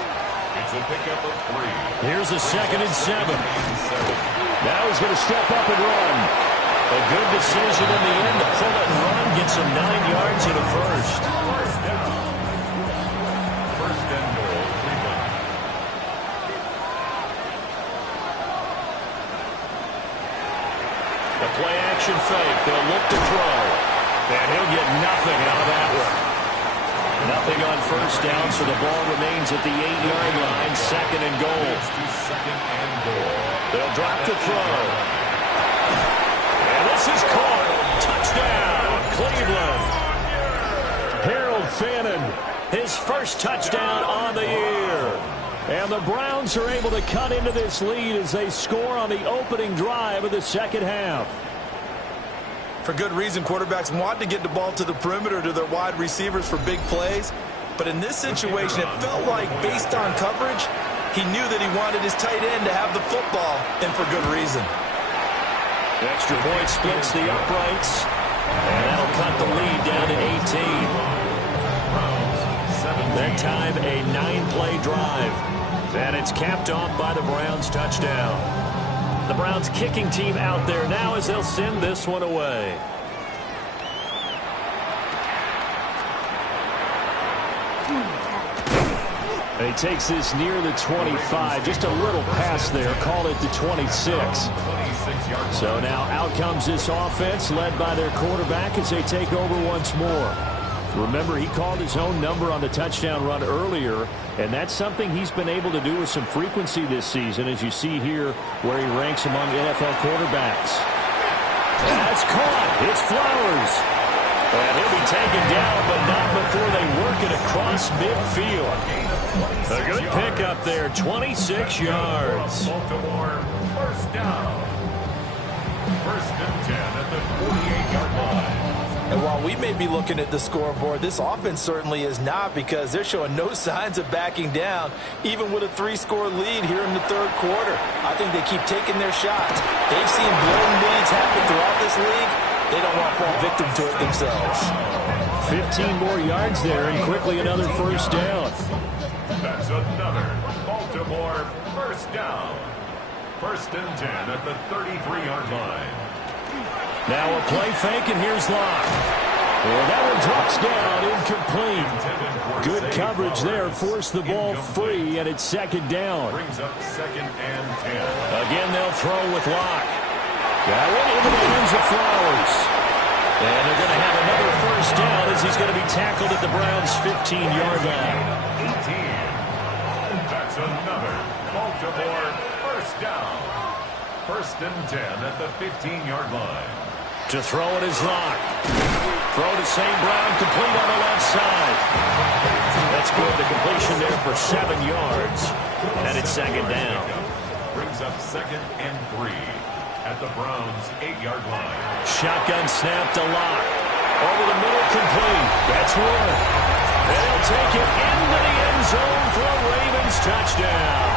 It's a pickup of 3. Here's a 2nd and 7. Now he's going to step up and run. A good decision in the end to pull it and run. Gets him 9 yards in a first. First down. First and goal, Cleveland. The play action fake. They'll look to throw. And he'll get nothing out of that one. Nothing on first down, so the ball remains at the 8-yard line. 2nd and goal. Second and goal. They'll drop to throw. And this is caught. Touchdown, Cleveland. Harold Fannin, his first touchdown on the year. And the Browns are able to cut into this lead as they score on the opening drive of the second half. For good reason, quarterbacks want to get the ball to the perimeter to their wide receivers for big plays. But in this situation, it felt like, based on coverage, he knew that he wanted his tight end to have the football, and for good reason. Extra point splits the uprights, and that'll cut the lead down to 18. That time, a 9-play drive. And it's capped off by the Browns' touchdown. The Browns kicking team out there now as they'll send this one away. He takes this near the 25. Just a little pass there. Call it the 26. So now out comes this offense led by their quarterback as they take over once more. Remember, he called his own number on the touchdown run earlier, and that's something he's been able to do with some frequency this season, as you see here where he ranks among NFL quarterbacks. That's caught. It's Flowers. And he'll be taken down, but not before they work it across midfield. A good pickup there, 26 yards. Baltimore, first down. First and 10 at the 48-yard line. And while we may be looking at the scoreboard, this offense certainly is not, because they're showing no signs of backing down, even with a 3-score lead here in the third quarter. I think they keep taking their shots. They've seen blown leads happen throughout this league. They don't want to fall victim to it themselves. 15 more yards there, and quickly another first down. That's another Baltimore first down. First and 10 at the 33-yard line. Now a play fake, and here's Locke. Well, that one drops down, incomplete. Good coverage there, forced the ball free, and it's second down. Brings up second and 10. Again, they'll throw with Locke. That one into the hands of Flowers. And they're going to have another first down as he's going to be tackled at the Browns' 15-yard line. 18. That's another Baltimore first down. First and 10 at the 15-yard line. To throw it is Locke. Throw to St. Brown, complete on the left side. That's good. The completion there for 7 yards. And it's second down. Brings up second and 3 at the Browns' 8-yard line. Shotgun snap to Locke. Over the middle, complete. That's one. And he'll take it into the end zone for a Ravens touchdown.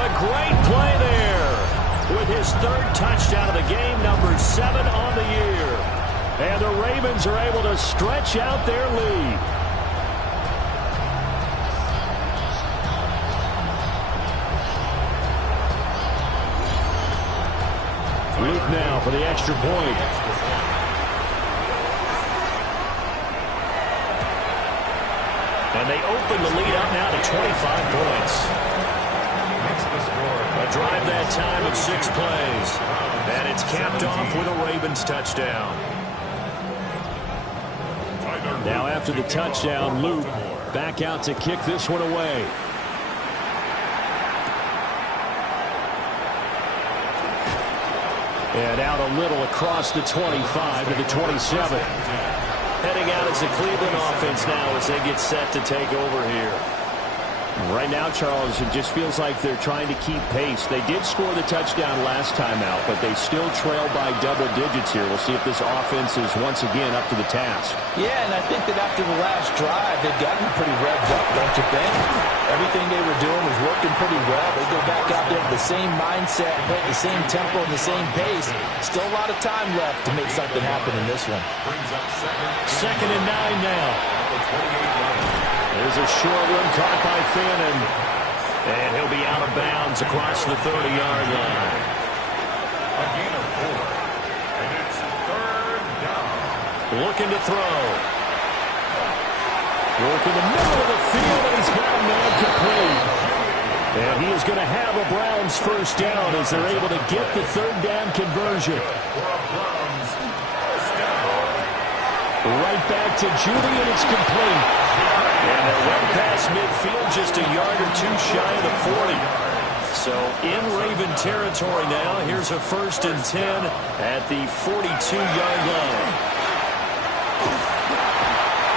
A great play there with his third touchdown of the game, number 7 on the year. And the Ravens are able to stretch out their lead. Luke now for the extra point. And they open the lead up now to 25 points. A drive that time of 6 plays. And it's capped off with a Ravens touchdown. Now after the touchdown, Luke back out to kick this one away. And out a little across the 25 to the 27. Heading out as the Cleveland offense now as they get set to take over here. Right now, Charles, it just feels like they're trying to keep pace. They did score the touchdown last time out, but they still trail by double digits here. We'll see if this offense is once again up to the task. Yeah, and I think that after the last drive, they've gotten pretty revved up, don't you think? Everything they were doing was working pretty well. They go back out there with the same mindset, play the same tempo, and the same pace. Still a lot of time left to make something happen in this one. Second and 9 now. There's a short one caught by Fannin. And he'll be out of bounds across the 30-yard line. A gain of 4. And it's third down. Looking to throw. Work in the middle of the field, and he's got a man complete. And he is going to have a Browns first down as they're able to get the third down conversion. Right back to Judy, and it's complete. And they're well past midfield, just a yard or two shy of the 40. So in Raven territory now. Here's a 1st and 10 at the 42-yard line.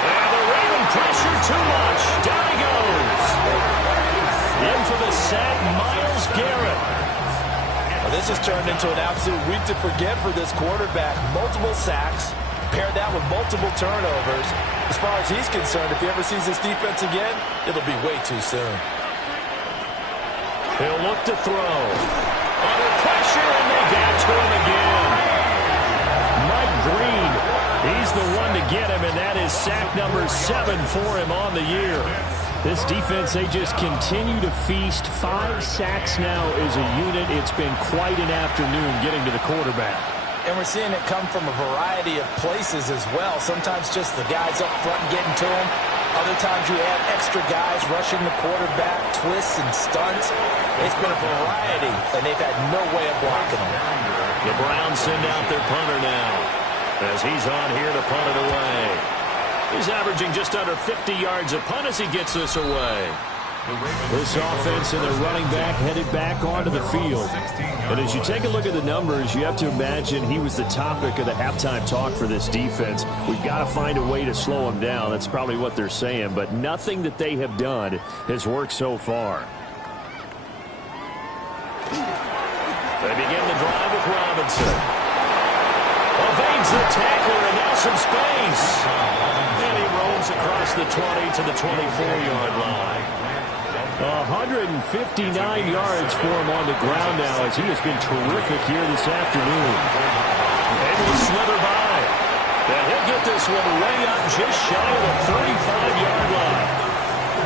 And the Raven pressure too much. Down he goes. In for the sack, Myles Garrett. Well, this has turned into an absolute week to forget for this quarterback. Multiple sacks. Pair that with multiple turnovers. As far as he's concerned, if he ever sees this defense again, it'll be way too soon. He'll look to throw. Under pressure, and they get to him again. Mike Green, he's the one to get him, and that is sack number 7 for him on the year. This defense, they just continue to feast. 5 sacks now as a unit. It's been quite an afternoon getting to the quarterback. And we're seeing it come from a variety of places as well. Sometimes just the guys up front getting to him. Other times you add extra guys rushing the quarterback, twists and stunts. It's been a variety, and they've had no way of blocking him. The Browns send out their punter now as he's on here to punt it away. He's averaging just under 50 yards a punt as he gets this away. This offense and their running back headed back onto the field. And as you take a look at the numbers, you have to imagine he was the topic of the halftime talk for this defense. We've got to find a way to slow him down. That's probably what they're saying. But nothing that they have done has worked so far. They begin the drive with Robinson. Evades the tackler, and now some space. And he rolls across the 20 to the 24-yard line. 159 yards for him on the ground now as he has been terrific here this afternoon. Able to slither by. And he'll get this one way up just shy of the 35-yard line.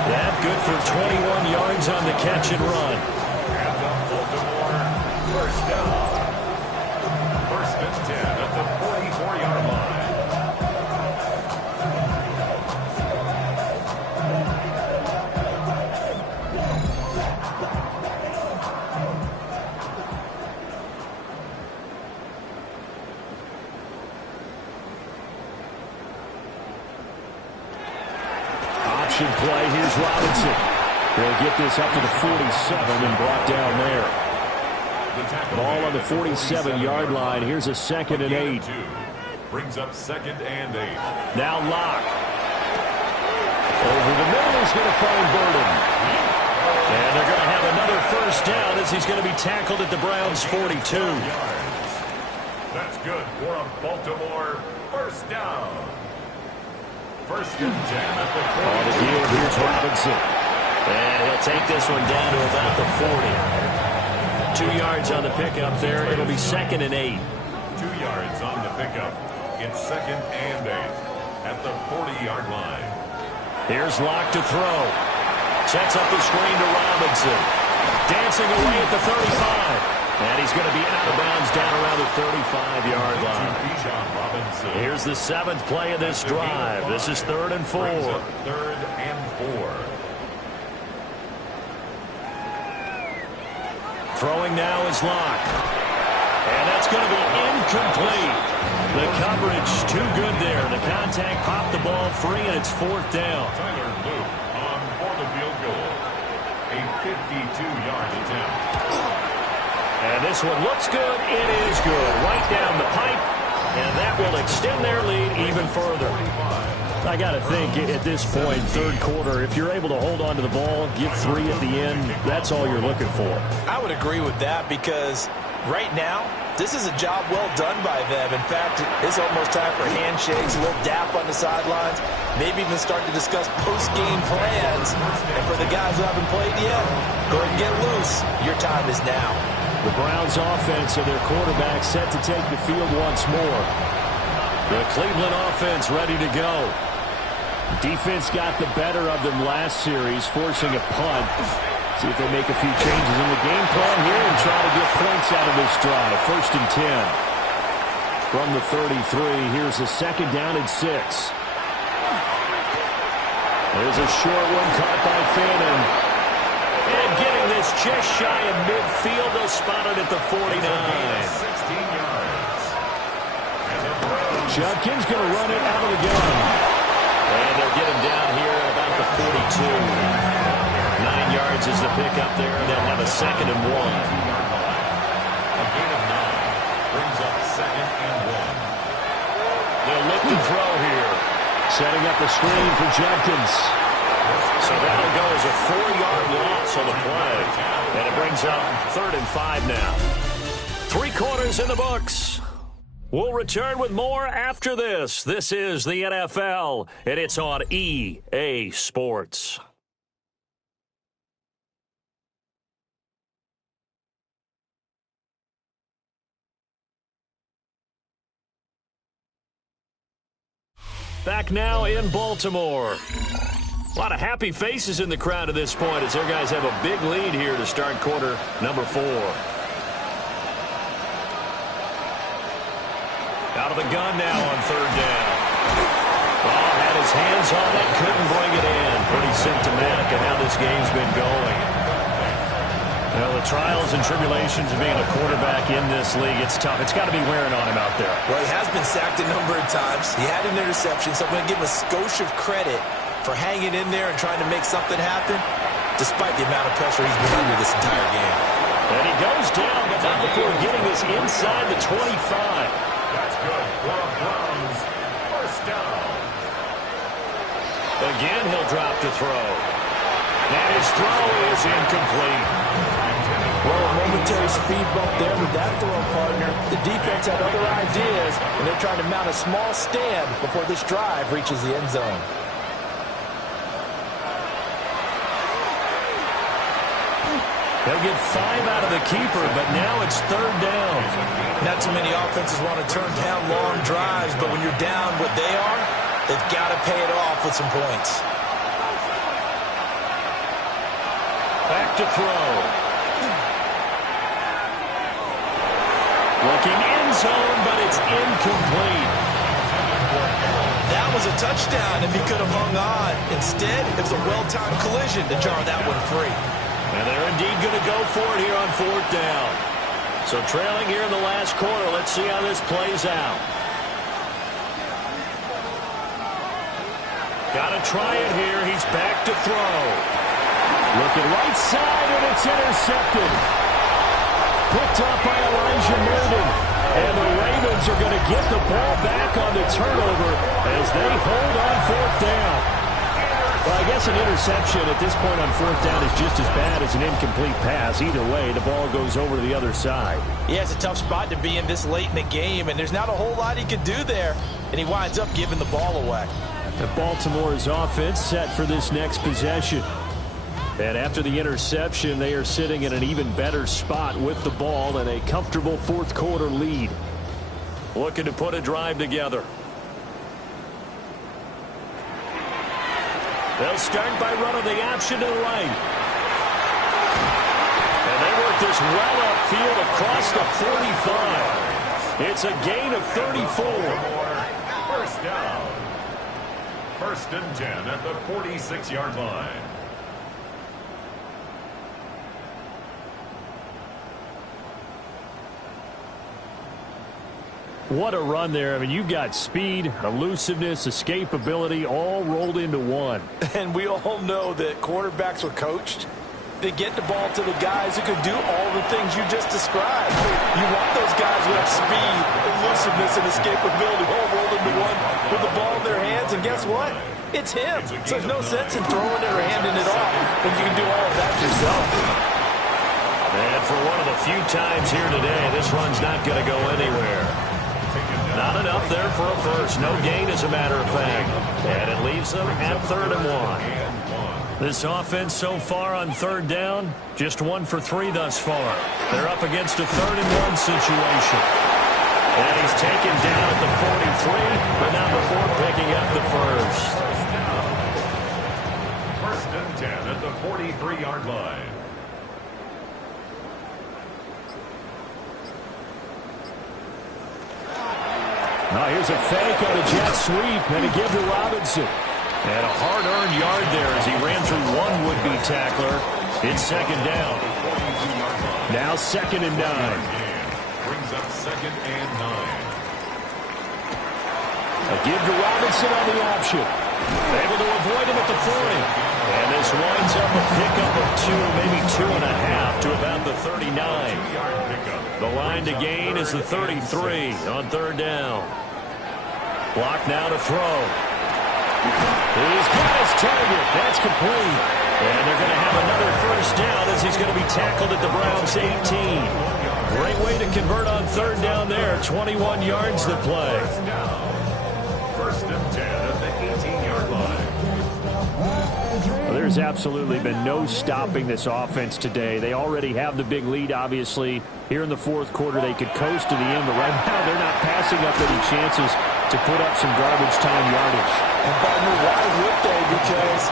That good for 21 yards on the catch and run. And the Baltimore first down. 1st and 10 at the 44-yard line. Play. Here's Robinson. He'll get this up to the 47 and brought down there. Ball on the 47-yard line. Here's a 2nd and 8. Brings up 2nd and 8. Now Locke. Over the middle is going to find Burden. And they're going to have another first down as he's going to be tackled at the Browns' 42. That's good for a Baltimore first down. 1st and 10 at the 40. On the deal, here's Robinson. And he'll take this one down to about the 40. 2 yards on the pickup there. It'll be 2nd and 8. 2 yards on the pickup. It's 2nd and 8 at the 40-yard line. Here's Locke to throw. Sets up the screen to Robinson. Dancing away at the 35. And he's going to be out of bounds down around the 35-yard line. Here's the 7th play of this drive. This is 3rd and 4. 3rd and 4. Throwing now is Locke. And that's going to be incomplete. The coverage too good there. The contact popped the ball free, and it's 4th down. Tyler Luke on for the field goal. A 52-yard attempt. And this one looks good. It is good. Right down the pipe. And that will extend their lead even further. I got to think at this point, third quarter, if you're able to hold on to the ball, get 3 at the end, that's all you're looking for. I would agree with that because right now, this is a job well done by them. In fact, it's almost time for handshakes, a little dap on the sidelines, maybe even start to discuss post-game plans. And for the guys who haven't played yet, go ahead and get loose. Your time is now. The Browns offense and their quarterback set to take the field once more. The Cleveland offense ready to go. Defense got the better of them last series, forcing a punt. See if they make a few changes in the game plan here and try to get points out of this drive. 1st and 10. From the 33, here's a 2nd down and 6. There's a short one caught by Fannin. And getting this just shy of midfield, they'll spot it at the 49. 16 yards. Judkins going to run it out of the gun. And they'll get him down here at about the 42. 9 yards is the pickup there, and they'll have a 2nd and 1. A gain of 9 brings up 2nd and 1. They'll look to throw here. Setting up a screen for Judkins. So that'll go as a 4-yard loss on the play. And it brings up 3rd and 5 now. 3 quarters in the books. We'll return with more after this. This is the NFL, and it's on EA Sports. Back now in Baltimore. A lot of happy faces in the crowd at this point as their guys have a big lead here to start quarter number 4. Out of the gun now on 3rd down. Ball had his hands on it, couldn't bring it in. Pretty symptomatic of how this game's been going. Well, the trials and tribulations of being a quarterback in this league, it's tough. It's got to be wearing on him out there. Well, he has been sacked a number of times. He had an interception, so I'm going to give him a skosh of credit for hanging in there and trying to make something happen, despite the amount of pressure he's been under this entire game. And he goes down, but not before getting this inside the 25. That's good for a Browns 1st down. Again, he'll drop to throw. And his throw is incomplete. Well, a momentary speed bump there with that throw partner. The defense had other ideas, and they're trying to mount a small stand before this drive reaches the end zone. They'll get 5 out of the keeper, but now it's 3rd down. Not too many offenses want to turn down long drives, but when you're down what they are, they've got to pay it off with some points. Back to throw. Looking end zone, but it's incomplete. That was a touchdown if he could have hung on. Instead, it was a well-timed collision to jar that one free. And they're indeed going to go for it here on 4th down. So trailing here in the last quarter. Let's see how this plays out. Got to try it here. He's back to throw. Looking right side, and it's intercepted. Picked up by Elijah Madden. And the Ravens are going to get the ball back on the turnover as they hold on 4th down. Well, I guess an interception at this point on 4th down is just as bad as an incomplete pass. Either way, the ball goes over to the other side. Yeah, it's a tough spot to be in this late in the game, and there's not a whole lot he could do there, and he winds up giving the ball away. The Baltimore's offense set for this next possession. And after the interception, they are sitting in an even better spot with the ball and a comfortable 4th quarter lead. Looking to put a drive together. They'll start by running the option to the right. And they work this well upfield across the 45. It's a gain of 34. 1st down. 1st and 10 at the 46-yard line. What a run there. I mean, you've got speed, elusiveness, escapability all rolled into one. And we all know that quarterbacks are coached They get the ball to the guys who can do all the things you just described. You want those guys who have speed, elusiveness, and escapability all rolled into one with the ball in their hands. And guess what? It's him. So there's no sense in throwing it or handing it off when you can do all of that yourself. And for one of the few times here today, this run's not going to go anywhere. Not enough there for a first. No gain, as a matter of fact. And it leaves them at 3rd and 1. This offense so far on 3rd down, just 1 for 3 thus far. They're up against a 3rd and 1 situation. And he's taken down at the 43, but not before picking up the first. 1st and 10 at the 43-yard line. Now here's a fake on a jet sweep, and a give to Robinson. And a hard-earned yard there as he ran through one would-be tackler. It's 2nd down. Now 2nd and 9. Brings up 2nd and 9. A give to Robinson on the option. Able to avoid him at the 40. And this winds up a pickup of 2, maybe 2.5 to about the 39. The line to gain is the 33 on 3rd down. Block now to throw. He's got his target. That's complete. And they're going to have another 1st down as he's going to be tackled at the Browns' 18. Great way to convert on 3rd down there. 21 yards to play. 1st and 10 at the 18-yard line. Well, there's absolutely been no stopping this offense today. They already have the big lead, obviously. Here in the 4th quarter, they could coast to the end, but right now they're not passing up any chances to put up some garbage time yardage. And Butler, why would they? Because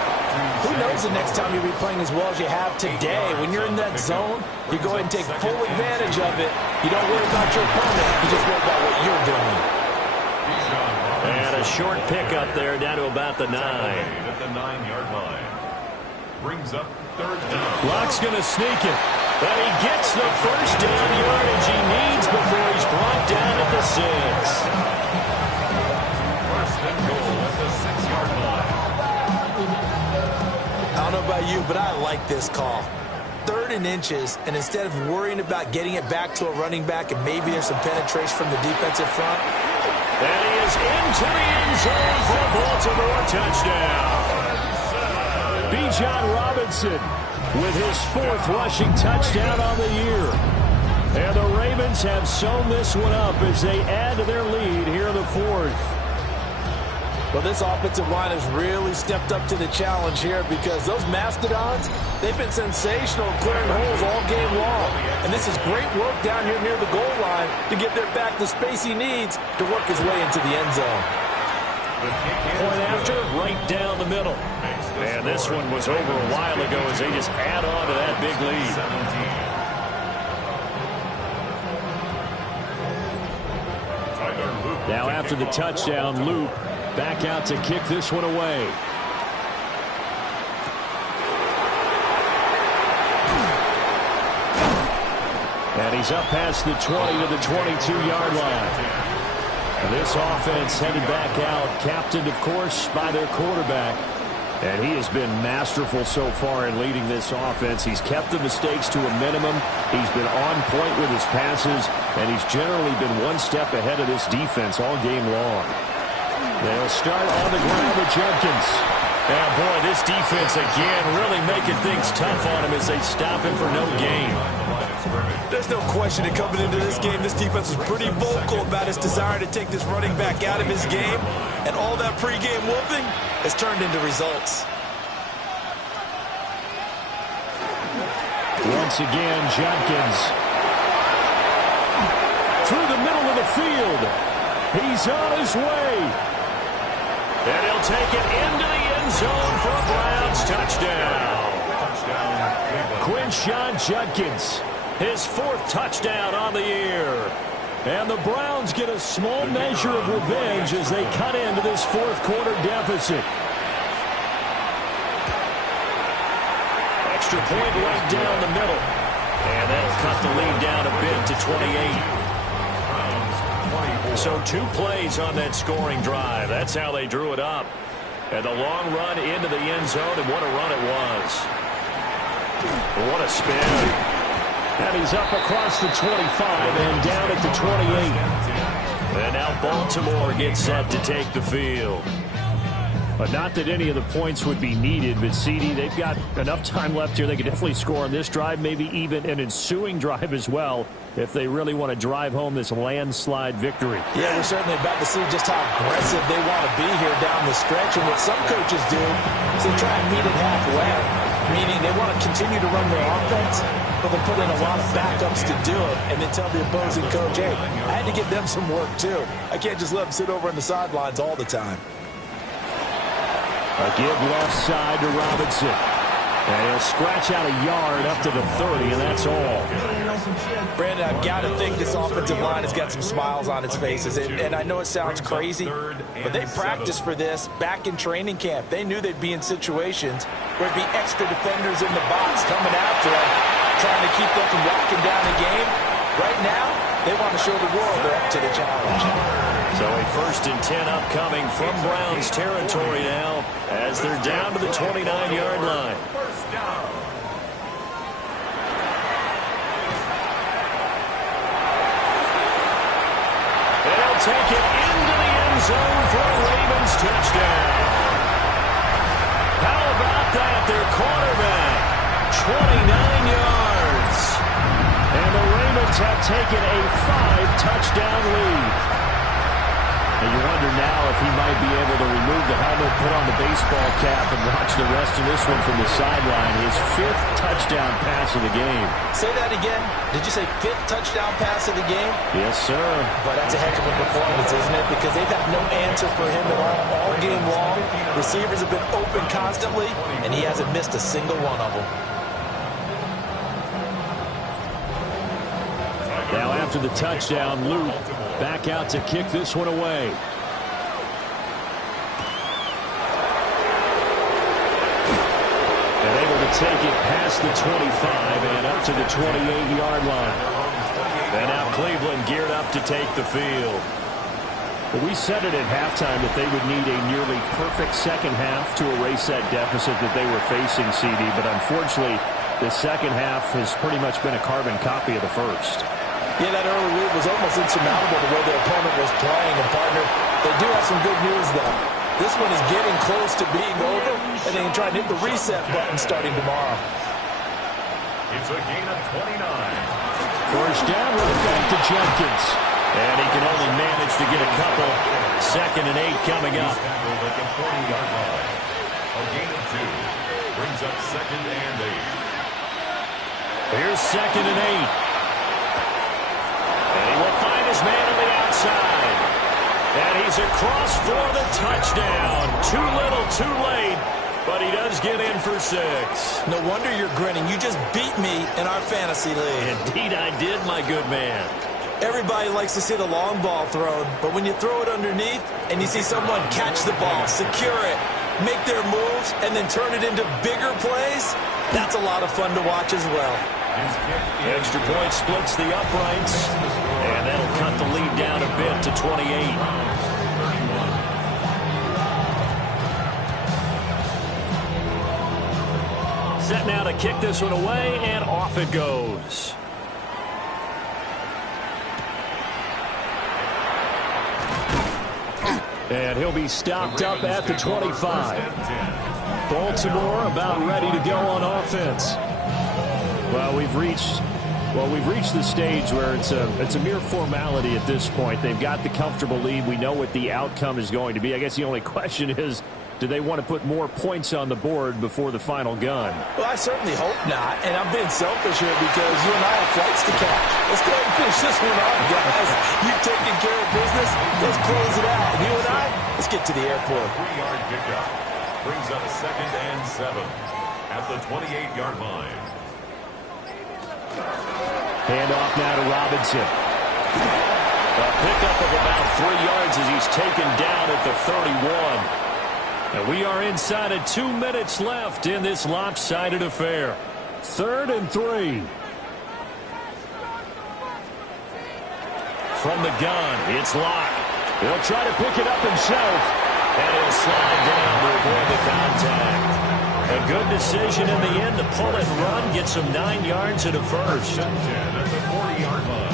who knows the next time you'll be playing as well as you have today. When you're in that zone, you go ahead and take full advantage of it. You don't worry about your opponent. You just worry about what you're doing. And a short pickup there down to about the 9. At the 9-yard line. Brings up 3rd down. Locke's going to sneak it. But he gets the 1st down yardage he needs before he's brought down at the 6. 1st and goal at the 6-yard line. I don't know about you, but I like this call. 3rd and inches, and instead of worrying about getting it back to a running back and maybe there's some penetration from the defensive front. And he is into the end zone for a Baltimore touchdown. Bijan Robinson with his 4th rushing touchdown on the year. And the Ravens have sewn this one up as they add to their lead here in the 4th. Well, this offensive line has really stepped up to the challenge here because those Mastodons, they've been sensational clearing holes all game long. And this is great work down here near the goal line to give their back the space he needs to work his way into the end zone. Point after, right down the middle. And this one was over a while ago as they just add on to that big lead. Now after the touchdown, Luke back out to kick this one away. And he's up past the 20 to the 22-yard line. This offense headed back out, captained, of course, by their quarterback. And he has been masterful so far in leading this offense. He's kept the mistakes to a minimum. He's been on point with his passes, and he's generally been one step ahead of this defense all game long. They'll start on the ground with Jenkins. And, boy, this defense again really making things tough on him as they stop him for no gain. There's no question that coming into this game, this defense is pretty vocal about its desire to take this running back out of his game. And all that pregame whooping has turned into results. Once again, Jenkins. Through the middle of the field. He's on his way. And he'll take it into the end zone for a Browns touchdown. Quinshon Judkins, his 4th touchdown on the year. And the Browns get a small measure of revenge as they cut into this 4th quarter deficit. Extra point right down the middle. And that'll cut the lead down a bit to 28. So 2 plays on that scoring drive. That's how they drew it up. And the long run into the end zone, and what a run it was. What a spin. And he's up across the 25 and down at the 28. And now Baltimore gets set to take the field. But not that any of the points would be needed, but CD, they've got enough time left here. They could definitely score on this drive, maybe even an ensuing drive as well, if they really want to drive home this landslide victory. Yeah, we're certainly about to see just how aggressive they want to be here down the stretch. And what some coaches do is they try and meet it halfway, meaning they want to continue to run their offense, but they put in a lot of backups to do it, and then tell the opposing coach, hey, I had to give them some work too. I can't just let them sit over on the sidelines all the time. A give left side to Robinson. And he'll scratch out a yard up to the 30, and that's all. Brandon, I've got to think this offensive line has got some smiles on its faces. And I know it sounds crazy, but they practiced for this back in training camp. They knew they'd be in situations where there'd be extra defenders in the box coming after them, trying to keep them from locking down the game. Right now, they want to show the world they're up to the challenge. So a 1st and 10 upcoming from Browns territory now as they're down to the 29-yard line. First down. They'll take it into the end zone for a Ravens touchdown. How about that? Their quarterback, 29 yards. And the Ravens have taken a 5-touchdown lead. And you wonder now if he might be able to remove the helmet, put on the baseball cap, and watch the rest of this one from the sideline. His 5th touchdown pass of the game. Say that again. Did you say 5th touchdown pass of the game? Yes, sir. But that's a heck of a performance, isn't it? Because they've had no answer for him at all game long. Receivers have been open constantly, and he hasn't missed a single one of them. Now after the touchdown, Luke back out to kick this one away. And able to take it past the 25 and up to the 28-yard line. And now Cleveland geared up to take the field. Well, we said it at halftime that they would need a nearly perfect second half to erase that deficit that they were facing, CD. But unfortunately, the second half has pretty much been a carbon copy of the first. Yeah, that early lead was almost insurmountable the way their opponent was playing. And, partner, they do have some good news, though. This one is getting close to being over, and they can try and hit the reset button starting tomorrow. It's a gain of 29. First down, right back to Jenkins. And he can only manage to get a couple. 2nd and 8 coming up. At the 40-yard line. A gain of 2 brings up 2nd and 8. Here's 2nd and 8. And he will find his man on the outside. And he's across for the touchdown. Too little, too late. But he does get in for 6. No wonder you're grinning. You just beat me in our fantasy league. Indeed I did, my good man. Everybody likes to see the long ball thrown, but when you throw it underneath and you see someone catch the ball, secure it, make their moves, and then turn it into bigger plays, that's a lot of fun to watch as well. Extra point splits the uprights, and that'll cut the lead down a bit to 28. Set now to kick this one away, and off it goes. And he'll be stopped up at the 25. Baltimore about ready to go on offense. Well, we've reached the stage where it's a mere formality at this point. They've got the comfortable lead. We know what the outcome is going to be. I guess the only question is, do they want to put more points on the board before the final gun? Well, I certainly hope not, and I'm being selfish here because you and I have flights to catch. Let's go ahead and finish this one off, guys. You've taken care of business. Let's close it out. And you and I, let's get to the airport. 3-yard pickup brings up 2nd and 7 at the 28-yard line. Handoff now to Robinson. A pickup of about 3 yards as he's taken down at the 31. And we are inside of 2 minutes left in this lopsided affair. 3rd and 3. From the gun, it's Locke. He'll try to pick it up himself. And he'll slide down to avoid the contact. A good decision in the end to pull and run, get some 9 yards and a first. 10 at the 40-yard line.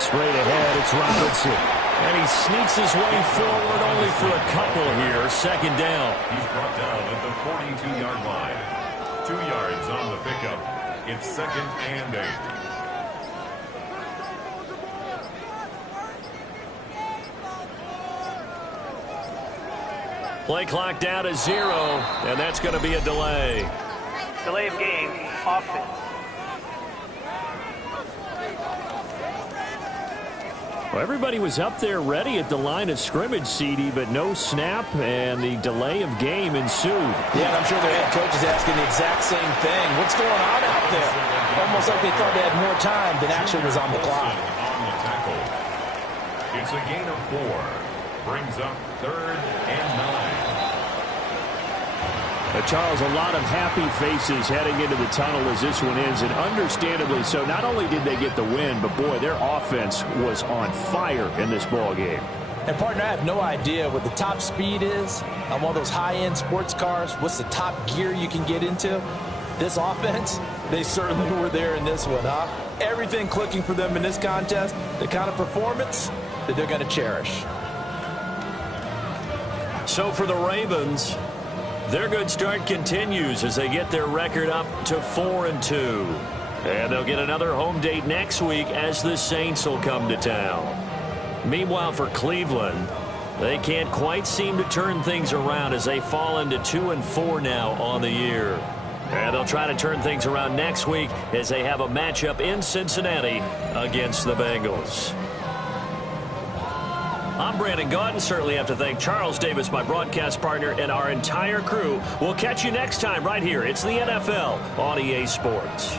Straight ahead, it's Robinson. And he sneaks his way forward only for a couple here. Second down. He's brought down at the 42-yard line. 2 yards on the pickup. It's 2nd and 8. Play clock down to 0, and that's going to be a delay. Delay of game, offense. Well, everybody was up there ready at the line of scrimmage, CD, but no snap, and the delay of game ensued. Yeah, and I'm sure their head coach is asking the exact same thing. What's going on out there? Almost like they thought they had more time than actually was on the clock. On the tackle. It's a gain of 4. Brings up 3rd and 9. Charles, a lot of happy faces heading into the tunnel as this one ends, and understandably so. Not only did they get the win, but boy, their offense was on fire in this ball game. And partner, I have no idea what the top speed is on one of those high-end sports cars. What's the top gear you can get into? This offense, they certainly were there in this one, huh? Everything clicking for them in this contest, the kind of performance that they're going to cherish. So for the Ravens, their good start continues as they get their record up to 4-2. And they'll get another home date next week as the Saints will come to town. Meanwhile, for Cleveland, they can't quite seem to turn things around as they fall into 2-4 now on the year. And they'll try to turn things around next week as they have a matchup in Cincinnati against the Bengals. I'm Brandon Gaudin. Certainly have to thank Charles Davis, my broadcast partner, and our entire crew. We'll catch you next time right here. It's the NFL on EA Sports.